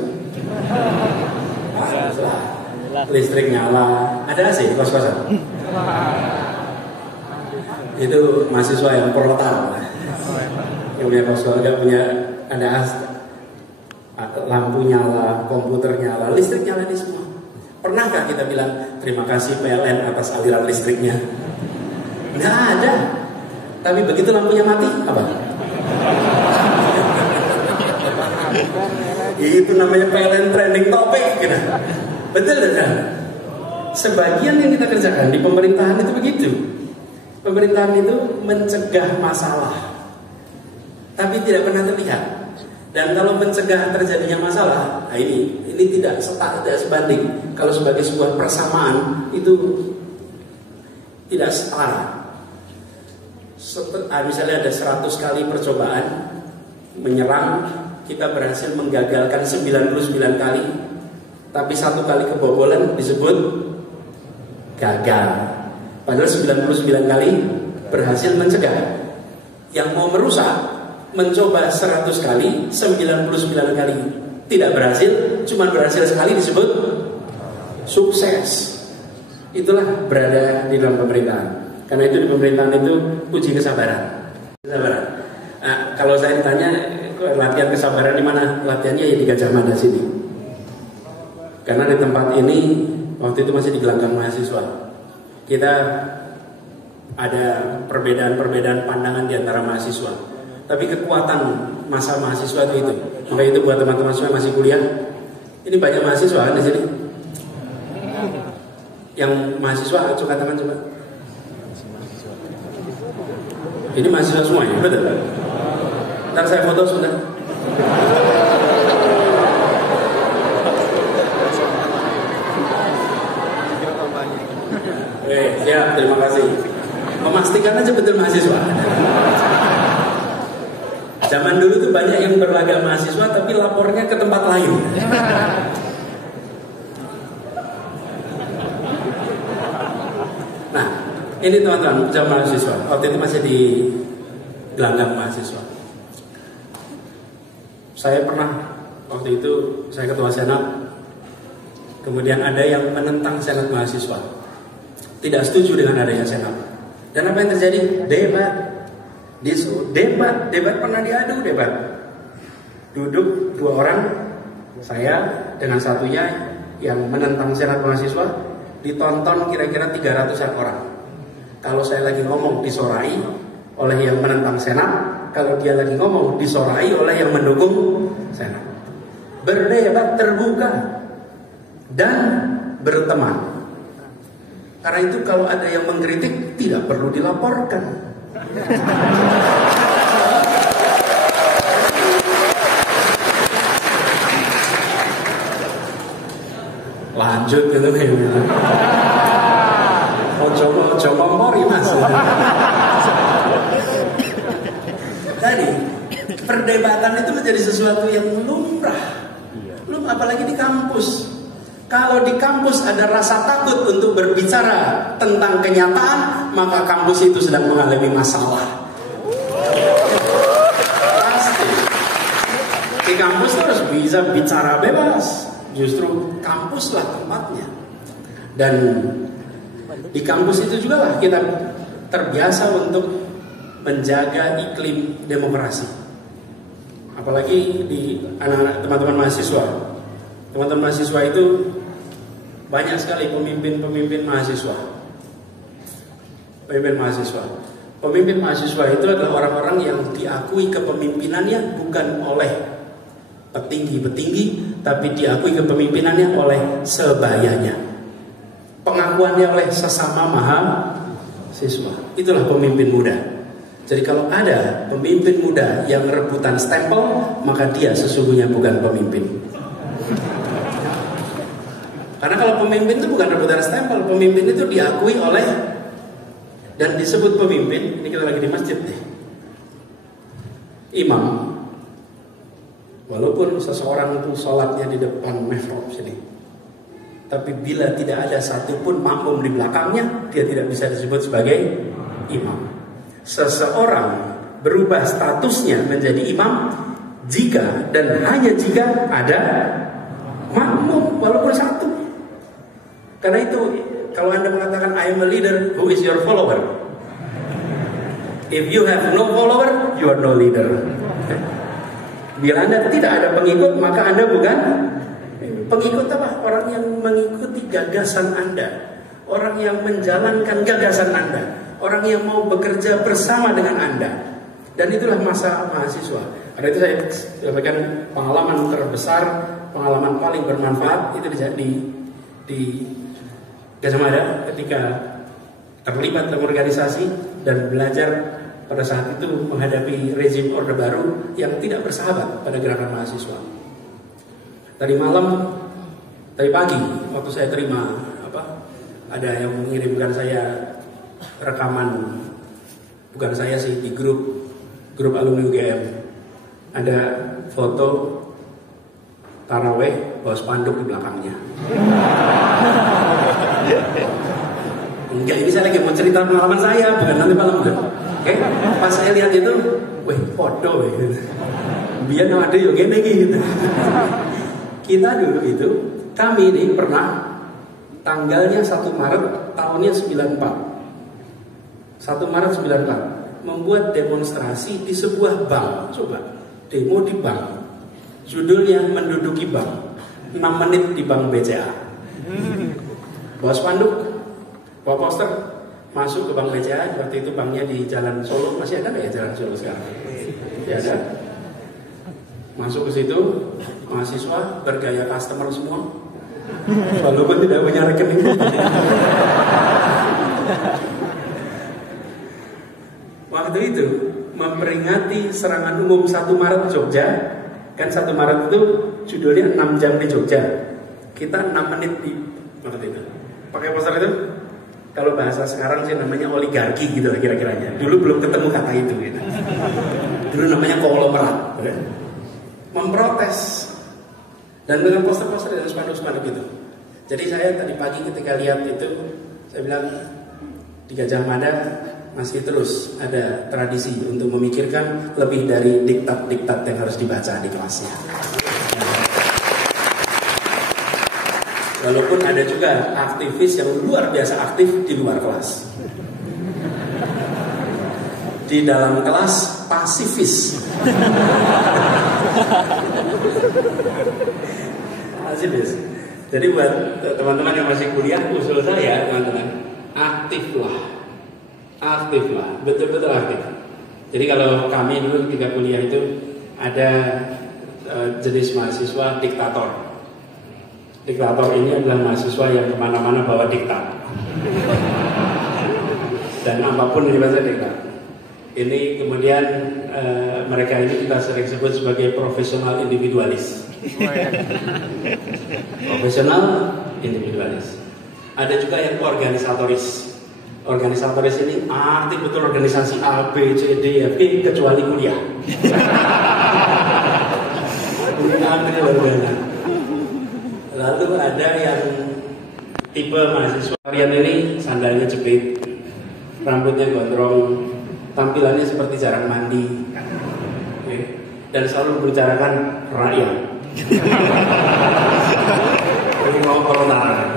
Listrik nyala. Ada AC di kos-kosan? Itu mahasiswa yang proletar. Yang punya kos-kosan, nggak punya, ada lampu nyala, komputer nyala, listrik nyala di semua. Pernahkah kita bilang terima kasih PLN atas aliran listriknya? Nggak ada. Tapi begitu lampunya mati, apa? Itu namanya PLN trending topic, gitu. Betul kan? Sebagian yang kita kerjakan di pemerintahan itu begitu. Pemerintahan itu mencegah masalah, tapi tidak pernah terlihat. Dan kalau mencegah terjadinya masalah, nah ini tidak sebanding. Kalau sebagai sebuah persamaan itu tidak setara. Misalnya ada 100 kali percobaan menyerang, kita berhasil menggagalkan 99 kali, tapi 1 kali kebobolan disebut gagal. Padahal 99 kali berhasil mencegah. Yang mau merusak mencoba 100 kali, 99 kali tidak berhasil, cuma berhasil sekali disebut sukses. Itulah berada di dalam pemerintahan. Karena itu di pemerintahan itu uji kesabaran. Nah, kalau saya ditanya latihan kesabaran di mana? Latihannya ya di Gajah Mada sini. Karena di tempat ini waktu itu masih di gelanggang mahasiswa. Kita ada perbedaan-perbedaan pandangan di antara mahasiswa. Tapi kekuatan masa mahasiswa itu. Maka itu buat teman-teman semua yang masih kuliah. Ini banyak mahasiswa kan di sini. Yang mahasiswa, coba tangan coba. Ini mahasiswa semua ya, betul? Ntar saya foto sebentar. Siap, terima kasih. Memastikan aja betul mahasiswa. Zaman dulu tuh banyak yang berlagak mahasiswa tapi lapornya ke tempat lain. Nah, ini teman-teman, zaman mahasiswa. Waktu itu masih di gelanggang mahasiswa. Saya pernah, waktu itu saya ketua senat. Kemudian ada yang menentang senat mahasiswa, tidak setuju dengan adanya senat. Dan apa yang terjadi? Debat pernah diadu, debat. Duduk 2 orang, saya dengan satunya yang menentang senat mahasiswa, ditonton kira-kira 300-an orang. Kalau saya lagi ngomong disorai oleh yang menentang Senat, kalau dia lagi ngomong disorai oleh yang mendukung Senat. Berdebat terbuka dan berteman. Karena itu kalau ada yang mengkritik tidak perlu dilaporkan. Lanjut gitu nih. Ojo ngomori mas. Tadi perdebatan itu menjadi sesuatu yang lumrah. Belum apalagi di kampus. Kalau di kampus ada rasa takut untuk berbicara tentang kenyataan, maka kampus itu sedang mengalami masalah. Pasti. Di kampus harus bisa bicara bebas. Justru kampuslah tempatnya. Dan di kampus itu juga lah kita terbiasa untuk menjaga iklim demokrasi. Apalagi di anak-anak teman-teman mahasiswa. Teman-teman mahasiswa itu banyak sekali pemimpin mahasiswa. Pemimpin mahasiswa itu adalah orang-orang yang diakui kepemimpinannya bukan oleh petinggi-petinggi, tapi diakui kepemimpinannya oleh sebayanya. Pengakuannya oleh sesama mahasiswa. Itulah pemimpin muda. Jadi kalau ada pemimpin muda yang rebutan stempel, maka dia sesungguhnya bukan pemimpin. Karena kalau pemimpin itu bukan rebutan stempel, pemimpin itu diakui oleh dan disebut pemimpin. Ini kita lagi di masjid deh. Imam. Walaupun seseorang itu sholatnya di depan mihrab sini, tapi bila tidak ada satupun makmum di belakangnya, dia tidak bisa disebut sebagai imam. Seseorang berubah statusnya menjadi imam jika dan hanya jika ada makmum walaupun satu. Karena itu kalau Anda mengatakan I am a leader, who is your follower? If you have no follower, you are no leader. Bila Anda tidak ada pengikut, maka Anda bukan pengikut apa? Orang yang mengikuti gagasan Anda, orang yang menjalankan gagasan Anda, orang yang mau bekerja bersama dengan Anda. Dan itulah masa mahasiswa. Ada itu saya sampaikan pengalaman terbesar, pengalaman paling bermanfaat itu di Gajah Mada ketika terlibat dalam organisasi dan belajar pada saat itu menghadapi rezim Orde Baru yang tidak bersahabat pada gerakan mahasiswa. Tadi pagi waktu saya terima ada yang mengirimkan saya rekaman, bukan saya sih, di grup alumni UGM. Ada foto taraweh bawa spanduk di belakangnya. Enggak, ini saya lagi mau cerita pengalaman saya, bukan nanti malam kan. Oke, pas saya lihat itu, wih, foto gitu. Biar ada yang gini gitu. Kita dulu itu, kami ini pernah tanggalnya 1 Maret tahunnya 94. 1 Maret 94 membuat demonstrasi di sebuah bank. Coba, demo di bank. Judulnya menduduki bank. 6 menit di bank BCA. Bawa spanduk, bawa poster, masuk ke bank BCA. Waktu itu banknya di Jalan Solo. Masih ada nggak ya Jalan Solo sekarang? Ya ada. Masuk ke situ, mahasiswa bergaya customer semua, walaupun tidak punya rekening. Waktu itu memperingati serangan umum 1 Maret Jogja. Kan 1 Maret itu judulnya 6 jam di Jogja. Kita 6 menit di waktu itu. Pakai poster itu, kalau bahasa sekarang sih namanya oligarki gitu lah kira-kiranya. Dulu belum ketemu kata itu gitu. Dulu namanya konglomerat. Memprotes. Dan dengan poster-poster dan spanduk-spanduk itu. Jadi saya tadi pagi ketika lihat itu, saya bilang di Gajah Mada masih terus ada tradisi untuk memikirkan lebih dari diktat-diktat yang harus dibaca di kelasnya. Walaupun ada juga aktivis yang luar biasa aktif di luar kelas. Di dalam kelas pasifis. Pasifis. Jadi buat teman-teman yang masih kuliah, usul saya teman-teman, aktiflah, betul-betul aktif. Jadi kalau kami dulu ketika kuliah itu ada jenis mahasiswa diktator. Diktator ini adalah mahasiswa yang kemana-mana bawa diktat. Dan apapun yang dibaca diktat. Ini kemudian mereka ini kita sering sebut sebagai profesional individualis. Profesional individualis. Ada juga yang organisatoris. Organisatoris ini aktif betul organisasi A, B, C, D, F, G kecuali kuliah. Lalu ada yang tipe mahasiswa harian ini sandalnya jepit, rambutnya gondrong, tampilannya seperti jarang mandi, dan selalu membicarakan rakyat. Ini mau korontar.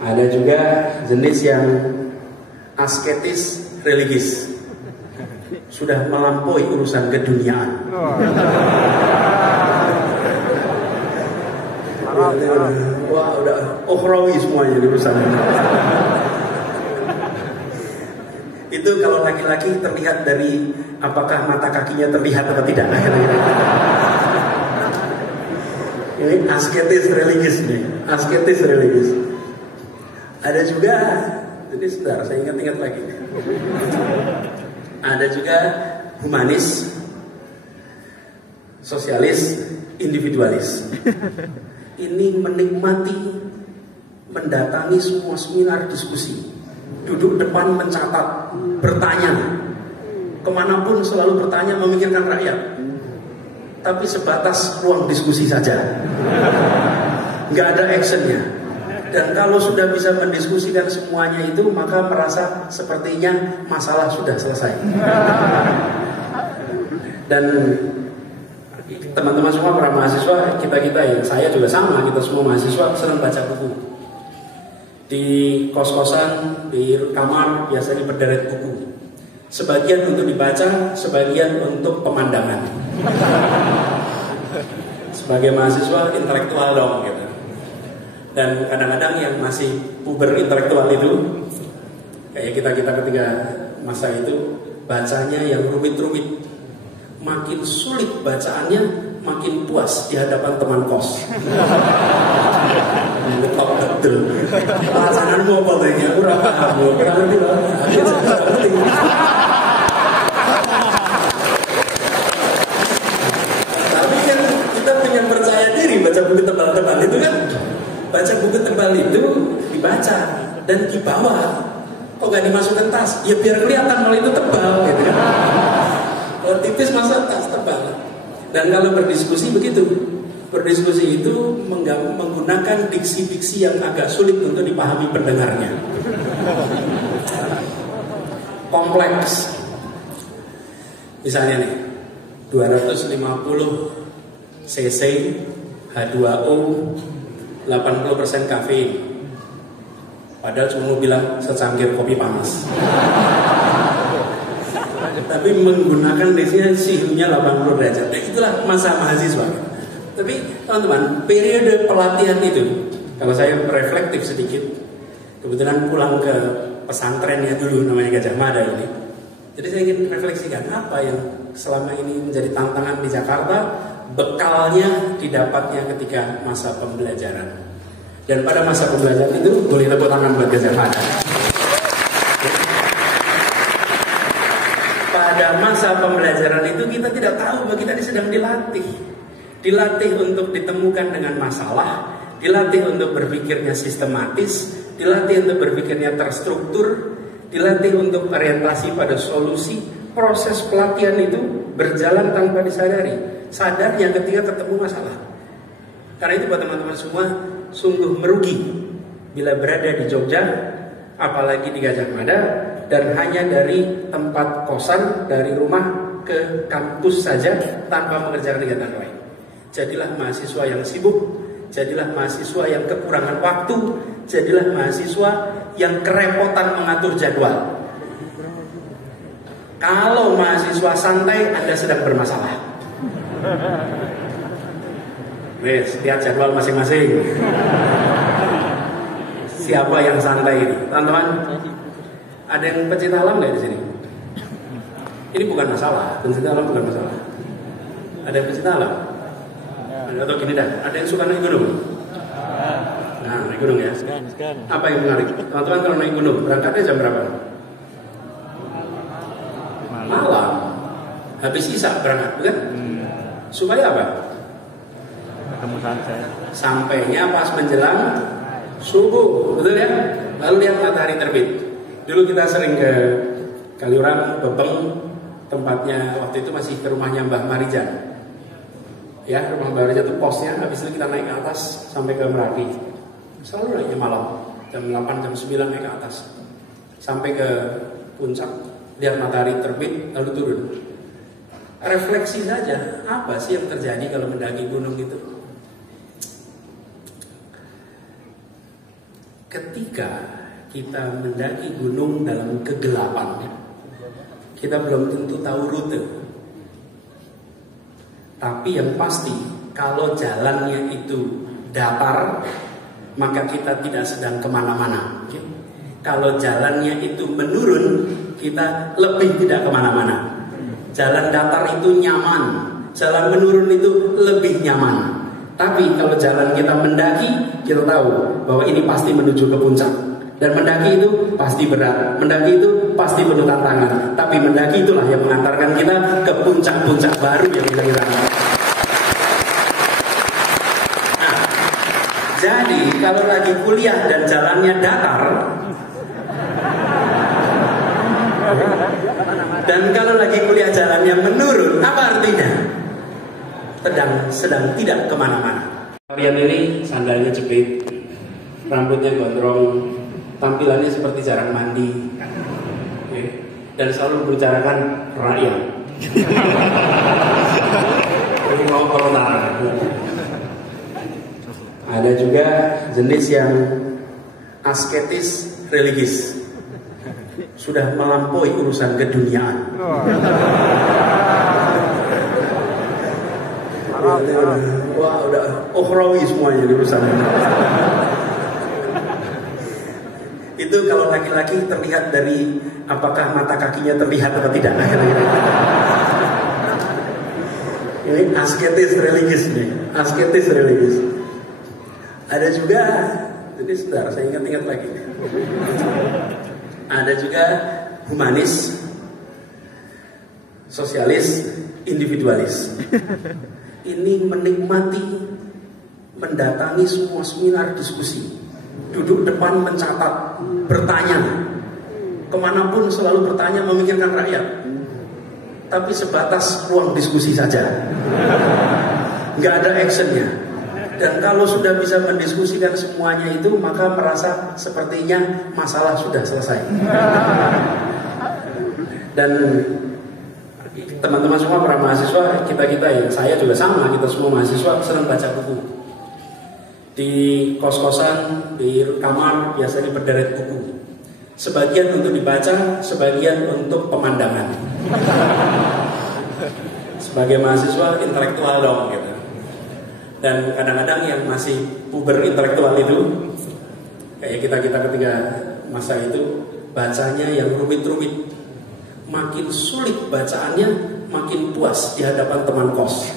Ada juga jenis yang asketis religis, sudah melampaui urusan keduniaan. Wah, udah ukhrawi semuanya di urusan ini. Itu kalau laki-laki terlihat dari apakah mata kakinya terlihat atau tidak. Ini asketis religis nih, asketis religis. Ada juga, ini sebentar, saya ingat-ingat lagi. Ada juga humanis, sosialis, individualis. Ini menikmati, mendatangi semua seminar diskusi, duduk depan mencatat, bertanya, kemanapun selalu bertanya, memikirkan rakyat. Tapi sebatas ruang diskusi saja, nggak ada actionnya. Dan kalau sudah bisa mendiskusikan semuanya itu, maka merasa sepertinya masalah sudah selesai. Dan teman-teman semua para mahasiswa, kita yang saya juga sama, kita semua mahasiswa senang baca buku. Di kos-kosan, di kamar biasanya berderet buku. Sebagian untuk dibaca, sebagian untuk pemandangan. Sebagai mahasiswa intelektual dong gitu. Dan kadang-kadang yang masih puber intelektual itu, kayak kita ketika masa itu, bacanya yang rumit-rumit. Makin sulit bacaannya, makin puas di hadapan teman kos. Ngetop betul. Pasanganmu apa tanya? Kurang ngerti lah. Tapi kan kita punya percaya diri baca buku tebal-tebal itu kan. Baca buku tebal itu dibaca dan dibawa. Kok gak dimasukkan tas? Ya biar kelihatan kalau itu tebal gitu kan. Kalau tipis masa tas tebal. Dan kalau berdiskusi begitu. Berdiskusi itu menggunakan diksi-diksi yang agak sulit untuk dipahami pendengarnya. Kompleks. Misalnya nih, 250 cc H2O 80% kafein. Padahal cuma mau bilang secangkir kopi panas. Tapi menggunakan diksinya suhunya 80 derajat. Nah, itulah masa mahasiswa. Tapi teman-teman, periode pelatihan itu, kalau saya reflektif sedikit, kebetulan pulang ke pesantrennya dulu namanya Gajah Mada ini. Jadi saya ingin refleksikan apa yang selama ini menjadi tantangan di Jakarta, bekalnya didapatnya ketika masa pembelajaran. Dan pada masa pembelajaran itu boleh tepuk tangan buat Gajah Mada. Pada masa pembelajaran itu kita tidak tahu bahwa kita sedang dilatih. Dilatih untuk ditemukan dengan masalah, dilatih untuk berpikirnya sistematis, dilatih untuk berpikirnya terstruktur, dilatih untuk orientasi pada solusi. Proses pelatihan itu berjalan tanpa disadari. Sadar yang ketika ketemu masalah. Karena itu buat teman-teman semua, sungguh merugi bila berada di Jogja, apalagi di Gajah Mada, dan hanya dari tempat kosan, dari rumah ke kampus saja tanpa mengerjakan kegiatan lain. Jadilah mahasiswa yang sibuk, jadilah mahasiswa yang kekurangan waktu, jadilah mahasiswa yang kerepotan mengatur jadwal. Kalau mahasiswa santai, Anda sedang bermasalah. Wes, lihat jadwal masing-masing. Siapa yang santai ini? Teman-teman, ada yang pecinta alam nggak di sini? Ini bukan masalah, pecinta alam bukan masalah. Ada yang pecinta alam? Atau gini dah, ada yang suka naik gunung? Nah, naik gunung ya. Apa yang menarik? Teman-teman kalau naik gunung, berangkatnya jam berapa? Malam. Habis isya berangkat, bukan? Supaya apa? Ketemu sunset. Sampainya pas menjelang subuh, betul ya? Lalu lihat matahari terbit. Dulu kita sering ke Kaliurang, Bebeng, tempatnya waktu itu masih ke rumahnya Mbah Marijan. Ya, rumah Mbah Marijan itu posnya. Habis itu kita naik ke atas sampai ke Merapi. Selalu naiknya malam, jam 8, jam 9 naik ke atas sampai ke puncak, lihat matahari terbit, lalu turun. Refleksi saja, apa sih yang terjadi kalau mendaki gunung itu? Ketika kita mendaki gunung dalam kegelapan, kita belum tentu tahu rute. Tapi yang pasti, kalau jalannya itu datar, maka kita tidak sedang kemana-mana. Kalau jalannya itu menurun, kita lebih tidak kemana-mana. Jalan datar itu nyaman, jalan menurun itu lebih nyaman. Tapi kalau jalan kita mendaki, kita tahu bahwa ini pasti menuju ke puncak. Dan mendaki itu pasti berat, mendaki itu pasti penuh tantangan. Tapi mendaki itulah yang mengantarkan kita ke puncak-puncak baru yang kita raih. Nah, jadi kalau lagi kuliah dan jalannya datar, dan kalau lagi kuliah jalannya menurun, apa artinya? Sedang tidak kemana-mana. Kalian ini sandalnya jepit, rambutnya gondrong, tampilannya seperti jarang mandi, dan selalu membicarakan rakyat. Ini mau komentar. Ada juga jenis yang asketis religis, sudah melampaui urusan keduniaan. Wah, udah ukhrawi semuanya urusan. Itu kalau laki-laki terlihat dari apakah mata kakinya terlihat atau tidak. Ini asketis religis nih, asketis religis. Ada juga, jadi sebentar saya ingat-ingat lagi. Ada juga humanis, sosialis, individualis. Ini menikmati mendatangi semua seminar diskusi, duduk depan mencatat, bertanya, kemanapun selalu bertanya, memikirkan rakyat. Tapi sebatas ruang diskusi saja, nggak ada actionnya. Dan kalau sudah bisa mendiskusikan semuanya itu, maka merasa sepertinya masalah sudah selesai. Dan teman-teman semua para mahasiswa, kita ya, saya juga sama, kita semua mahasiswa senang baca buku. Di kos-kosan, di kamar biasanya berderet buku. Sebagian untuk dibaca, sebagian untuk pemandangan. Sebagai mahasiswa intelektual dong gitu. Dan kadang-kadang yang masih puber intelektual itu, kayak kita ketika masa itu, bacanya yang rumit-rumit. Makin sulit bacaannya, makin puas di hadapan teman kos.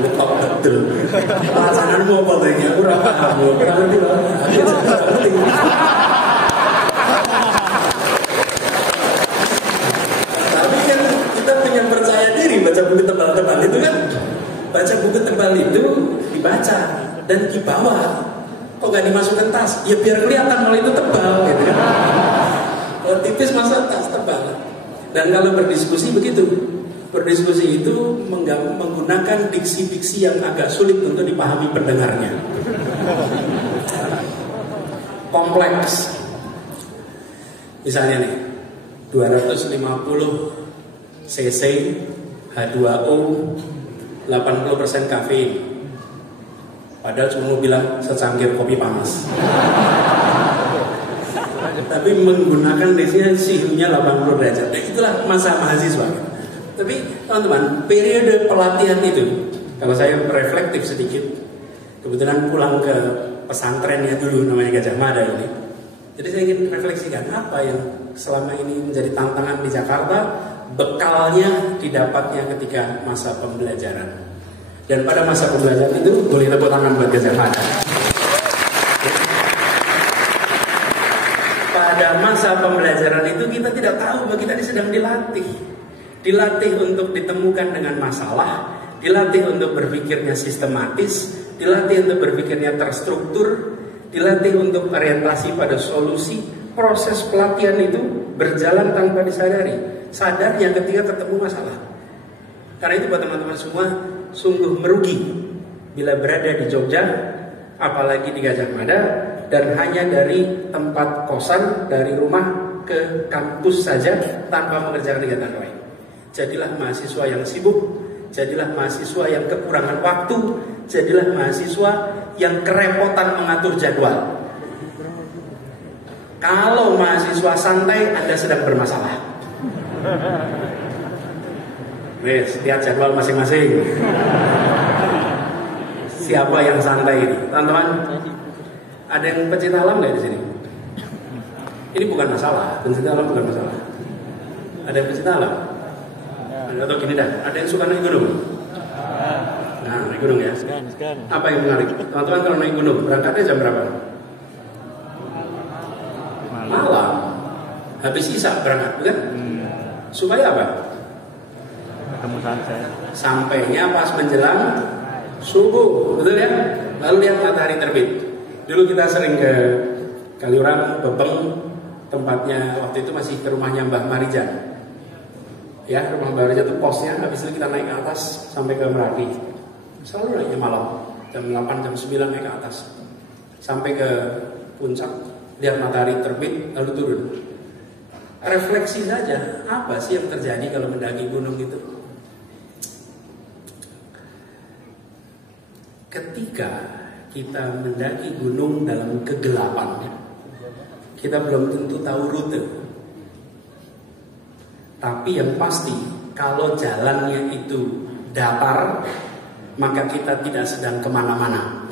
Betul betul. Pasanganmu apa lagi? Aku rasa kamu kurang ngerti lah. Tapi kan kita punya percaya diri baca buku tebal-tebal itu kan. Baca buku tebal itu dibaca dan di bawah. Kok gak dimasukkan tas? Ya biar kelihatan kalau itu tebal gitu kan. Kalau tipis masa tas tebal. Dan kalau berdiskusi begitu. Berdiskusi itu menggunakan diksi-diksi yang agak sulit untuk dipahami pendengarnya. Kompleks. Misalnya nih, 250 cc H2O 80% kafein. Padahal cuma mau bilang secangkir kopi panas. Tapi menggunakan diksinya suhunya 80 derajat. Nah, itulah masa mahasiswa. Tapi teman-teman, periode pelatihan itu, Kalau saya reflektif sedikit, kebetulan pulang ke pesantrennya dulu namanya Gajah Mada ini. Jadi saya ingin refleksikan apa yang selama ini menjadi tantangan di Jakarta, bekalnya didapatnya ketika masa pembelajaran. Dan pada masa pembelajaran itu boleh tepuk tangan buat Gajah Mada. Pada masa pembelajaran itu kita tidak tahu bahwa kita sedang dilatih. Dilatih untuk ditemukan dengan masalah, dilatih untuk berpikirnya sistematis, dilatih untuk berpikirnya terstruktur, dilatih untuk orientasi pada solusi. Proses pelatihan itu berjalan tanpa disadari. Sadarnya ketika ketemu masalah. Karena itu buat teman-teman semua, sungguh merugi bila berada di Jogja, apalagi di Gajah Mada, dan hanya dari tempat kosan, dari rumah ke kampus saja tanpa mengerjakan kegiatan lain. Jadilah mahasiswa yang sibuk, jadilah mahasiswa yang kekurangan waktu, jadilah mahasiswa yang kerepotan mengatur jadwal. Kalau mahasiswa santai, Anda sedang bermasalah. Lihat jadwal masing-masing. Siapa yang santai ini? Teman-teman, ada yang pecinta alam nggak di sini? Ini bukan masalah, pecinta alam bukan masalah. Ada yang pecinta alam? Atau gini dah, ada yang suka naik gunung? Nah, naik gunung ya. Apa yang menarik? Teman-teman kalau naik gunung, berangkatnya jam berapa? Malam. Habis isya berangkat, bukan? Supaya apa? Ketemu sunset. Sampainya pas menjelang subuh, betul ya? Lalu lihat matahari terbit. Dulu kita sering ke Kaliurang, Bebeng, tempatnya waktu itu masih ke rumahnya Mbah Marijan. Ya, rumah Mbah Marijan itu posnya, habis itu kita naik ke atas sampai ke Merapi. Selalu naiknya malam, jam 8, jam 9 naik ke atas. Sampai ke puncak, lihat matahari terbit, lalu turun. Refleksi saja, apa sih yang terjadi kalau mendaki gunung itu? Ketika kita mendaki gunung dalam kegelapan, kita belum tentu tahu rute. Tapi yang pasti, kalau jalannya itu datar, maka kita tidak sedang kemana-mana.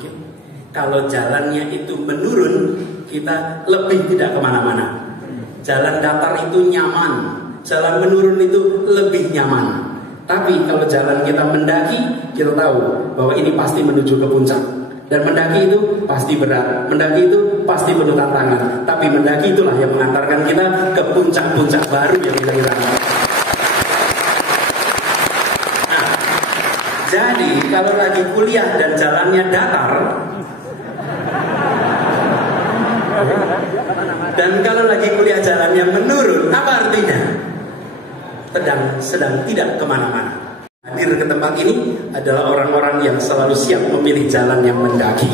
Kalau jalannya itu menurun, kita lebih tidak kemana-mana. Jalan datar itu nyaman, jalan menurun itu lebih nyaman. Tapi kalau jalan kita mendaki, kita tahu bahwa ini pasti menuju ke puncak. Dan mendaki itu pasti berat, mendaki itu pasti penuh tantangan. Tapi mendaki itulah yang mengantarkan kita ke puncak-puncak baru yang kita inginkan. Nah, jadi kalau lagi kuliah dan jalannya datar, dan kalau lagi kuliah jalannya menurun, apa artinya? Sedang tidak kemana-mana. Hadir ke tempat ini adalah orang-orang yang selalu siap memilih jalan yang mendaki.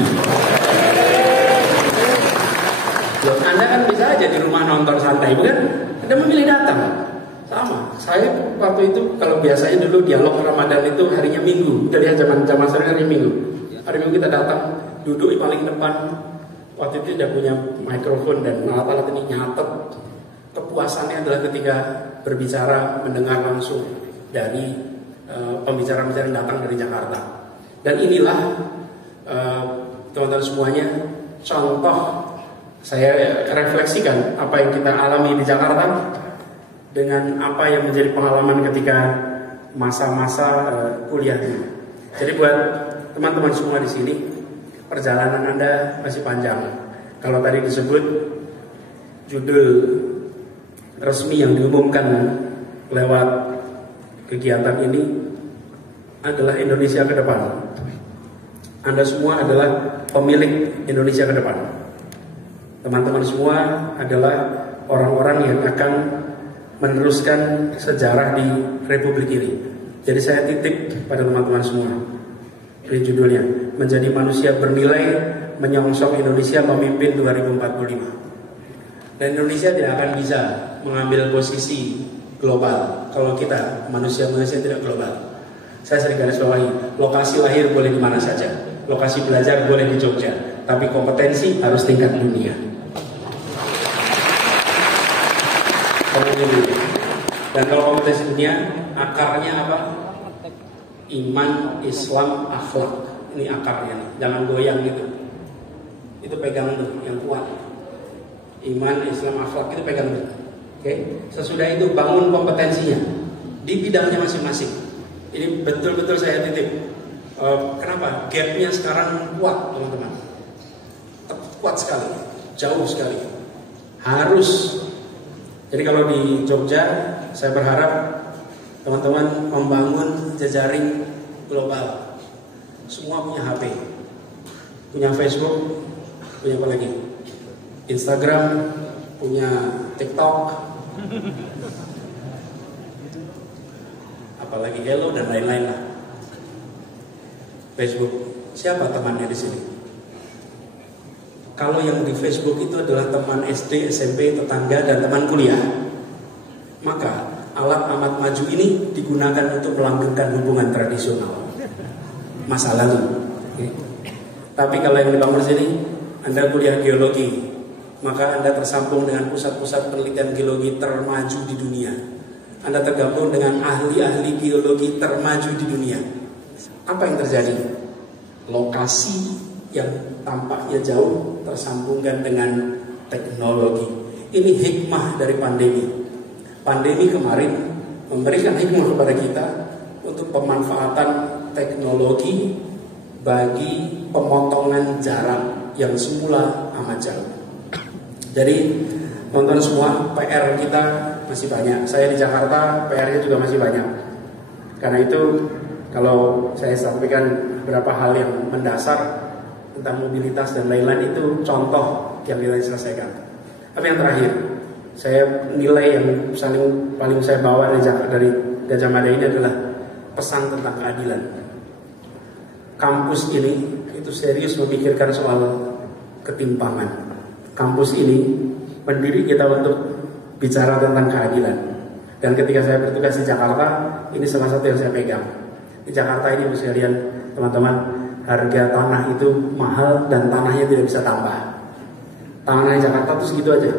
Loh, Anda kan bisa aja di rumah nonton santai, bukan? Anda memilih datang. Sama, saya waktu itu kalau biasanya dulu dialog Ramadan itu harinya Minggu. Dari zaman sore hari Minggu. Hari Minggu kita datang, duduk di paling depan. Waktu itu tidak punya mikrofon dan alat-alat ini nyatet. Kepuasannya adalah ketika berbicara, mendengar langsung dari pembicara-pembicara yang datang dari Jakarta. Dan inilah teman-teman semuanya contoh. Saya refleksikan apa yang kita alami di Jakarta dengan apa yang menjadi pengalaman ketika masa-masa kuliah dulu. Jadi buat teman-teman semua di sini, perjalanan Anda masih panjang. Kalau tadi disebut judul resmi yang diumumkan lewat kegiatan ini adalah Indonesia ke depan. Anda semua adalah pemilik Indonesia ke depan. Teman-teman semua adalah orang-orang yang akan meneruskan sejarah di Republik ini. Jadi saya titip pada teman-teman semua. Ini judulnya, menjadi manusia bernilai, menyongsong Indonesia memimpin 2045. Dan Indonesia tidak akan bisa mengambil posisi global kalau kita manusia-manusia tidak global. Saya sering garis bawahi, lokasi lahir boleh di mana saja, lokasi belajar boleh di Jogja, tapi kompetensi harus tingkat dunia. Dan kalau kompetensi dunia, akarnya apa? Iman, Islam, akhlak. Ini akarnya nih. Jangan goyang gitu. Itu pegang tuh yang kuat. Iman, Islam, akhlak itu pegang tuh. Oke. Sesudah itu bangun kompetensinya di bidangnya masing-masing. Ini betul-betul saya titip. Kenapa? Gapnya sekarang kuat, teman-teman. Kuat sekali, jauh sekali. Harus. Jadi kalau di Jogja, saya berharap teman-teman membangun jejaring global. Semua punya HP, punya Facebook, punya apa lagi? Instagram, punya TikTok, apalagi Hello dan lain-lain lah. Facebook, siapa temannya di sini? Kalau yang di Facebook itu adalah teman SD, SMP, tetangga, dan teman kuliah, maka alat amat maju ini digunakan untuk melanggengkan hubungan tradisional masa lalu. Tapi kalau yang dibangun sini, Anda kuliah geologi, maka Anda tersambung dengan pusat-pusat penelitian geologi termaju di dunia. Anda tergabung dengan ahli-ahli geologi termaju di dunia. Apa yang terjadi? Lokasi yang tampaknya jauh tersambungkan dengan teknologi. Ini hikmah dari pandemi. Pandemi kemarin memberikan hikmah kepada kita untuk pemanfaatan teknologi bagi pemotongan jarak yang semula amat jauh. Jadi teman-teman semua, PR kita masih banyak. Saya di Jakarta, PR-nya juga masih banyak. Karena itu kalau saya sampaikan beberapa hal yang mendasar tentang mobilitas dan lain-lain, itu contoh yang kita selesaikan. Tapi yang terakhir, saya nilai yang paling saya bawa dari Gajah Mada ini adalah pesan tentang keadilan. Kampus ini itu serius memikirkan soal ketimpangan. Kampus ini pendiri kita untuk bicara tentang keadilan. Dan ketika saya bertugas di Jakarta, ini salah satu yang saya pegang. Di Jakarta ini, sekalian teman-teman, harga tanah itu mahal dan tanahnya tidak bisa tambah. Tanah di Jakarta itu segitu aja.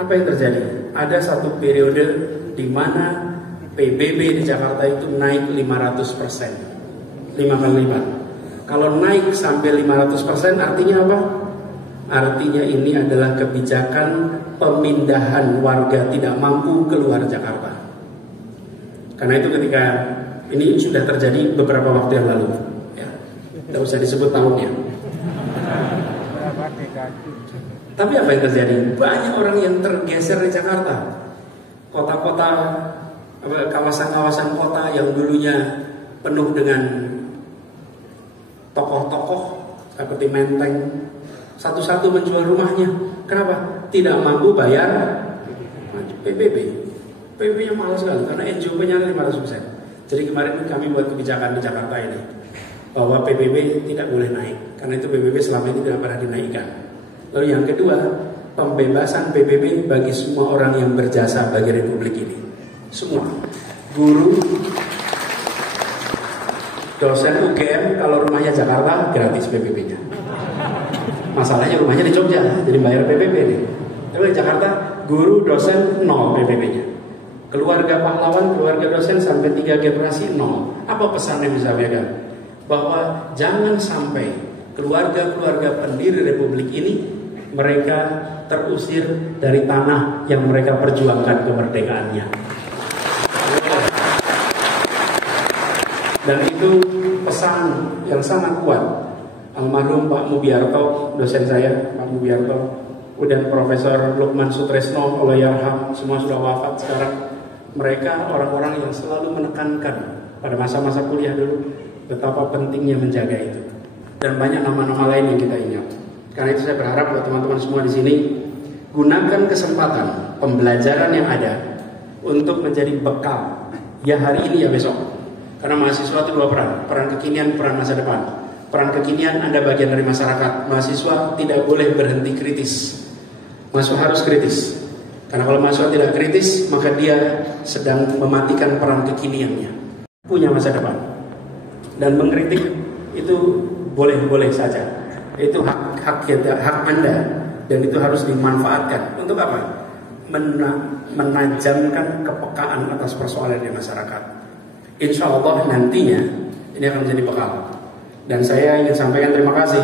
Apa yang terjadi? Ada satu periode di mana PBB di Jakarta itu naik 500%, 5 kali lipat. Kalau naik sampai 500% artinya apa? Artinya ini adalah kebijakan pemindahan warga tidak mampu keluar Jakarta. Karena itu ketika ini sudah terjadi beberapa waktu yang lalu, ya, tidak usah disebut tahunnya. Tapi apa yang terjadi? Banyak orang yang tergeser di Jakarta. Kota-kota, kawasan-kawasan kota yang dulunya penuh dengan tokoh-tokoh seperti Menteng, satu-satu menjual rumahnya. Kenapa? Tidak mampu bayar PBB. PBB-nya mahal sekali karena NJOP-nya 500%. Jadi kemarin kami buat kebijakan di Jakarta ini bahwa PBB tidak boleh naik, karena itu PBB selama ini tidak pernah dinaikkan. Lalu yang kedua, pembebasan PBB bagi semua orang yang berjasa bagi Republik ini. Semua guru, dosen UGM kalau rumahnya Jakarta gratis PBB-nya. Masalahnya rumahnya di Jogja, jadi bayar PBB nih. Tapi di Jakarta guru, dosen nol PBB-nya. Keluarga pahlawan, keluarga dosen sampai 3 generasi nol. Apa pesan yang disampaikan? Bahwa jangan sampai keluarga-keluarga pendiri Republik ini mereka terusir dari tanah yang mereka perjuangkan kemerdekaannya. Dan itu pesan yang sangat kuat. Almarhum Pak Mubiarto, dosen saya, Pak Mubiarto, dan Profesor Lukman Sutresno, Allahyarham, semua sudah wafat sekarang. Mereka orang-orang yang selalu menekankan pada masa-masa kuliah dulu betapa pentingnya menjaga itu. Dan banyak nama-nama lain yang kita ingat. Karena itu saya berharap buat teman-teman semua di sini, gunakan kesempatan pembelajaran yang ada untuk menjadi bekal. Ya hari ini ya besok. Karena mahasiswa itu 2 peran. Peran kekinian, peran masa depan. Peran kekinian, Anda bagian dari masyarakat. Mahasiswa tidak boleh berhenti kritis. Mahasiswa harus kritis. Karena kalau mahasiswa tidak kritis, maka dia sedang mematikan peran kekiniannya. Punya masa depan. Dan mengkritik itu boleh-boleh saja. Itu hak Anda. Dan itu harus dimanfaatkan. Untuk apa? Menajamkan kepekaan atas persoalan di masyarakat. insya Allah nantinya ini akan menjadi bekal. Dan saya ingin sampaikan terima kasih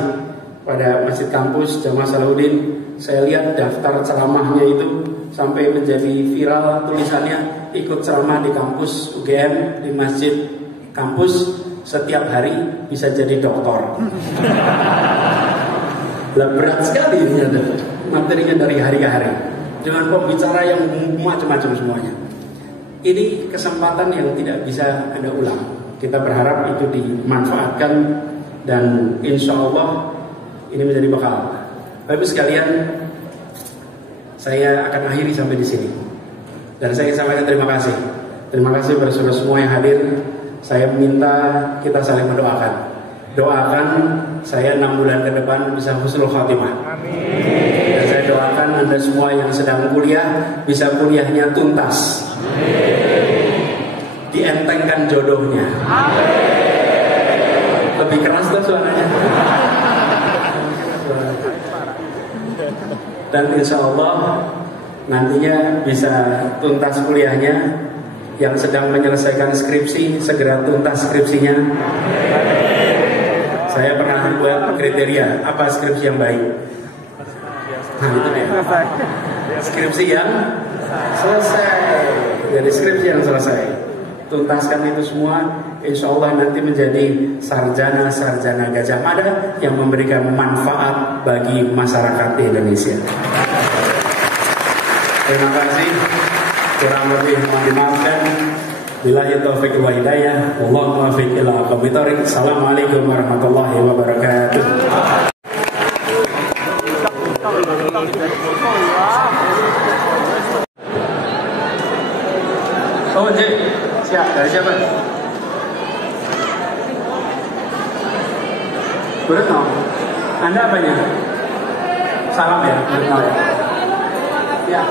pada Masjid Kampus Jamaah Salahuddin. Saya lihat daftar ceramahnya itu sampai menjadi viral, tulisannya ikut ceramah di kampus UGM, di Masjid Kampus setiap hari bisa jadi doktor. Lah berat sekali ini materinya dari hari ke hari dengan pembicara yang macam-macam semuanya. Ini kesempatan yang tidak bisa Anda ulang. Kita berharap itu dimanfaatkan dan insya Allah ini menjadi bekal. Bapak Ibu sekalian, saya akan akhiri sampai di sini. Dan saya ingin sampaikan terima kasih. Terima kasih kepada saudara semua yang hadir. Saya minta kita saling mendoakan. Doakan saya 6 bulan ke depan bisa husnul khatimah. Amin. Dan saya doakan Anda semua yang sedang kuliah bisa kuliahnya tuntas. Amin. Dientengkan jodohnya. Amin. Lebih keras tuh suaranya. Dan insya Allah nantinya bisa tuntas kuliahnya. Yang sedang menyelesaikan skripsi segera tuntas skripsinya. Saya pernah buat kriteria apa skripsi yang baik. Nah itu dia. Skripsi yang selesai. Jadi skripsi yang selesai. Tuntaskan itu semua. Insya Allah nanti menjadi sarjana-sarjana Gajah Mada yang memberikan manfaat bagi masyarakat di Indonesia. Terima kasih. Kurang lebih mohon dimaafkan. Billahi taufiq wal hidayah. Wallahu muwaffiq ila aqwamit thoriq. Assalamualaikum warahmatullahi wabarakatuh. Oh, J. Siap. Dari siapa? Beretno. Anda apanya? Salam ya, Beretno ya. Ya.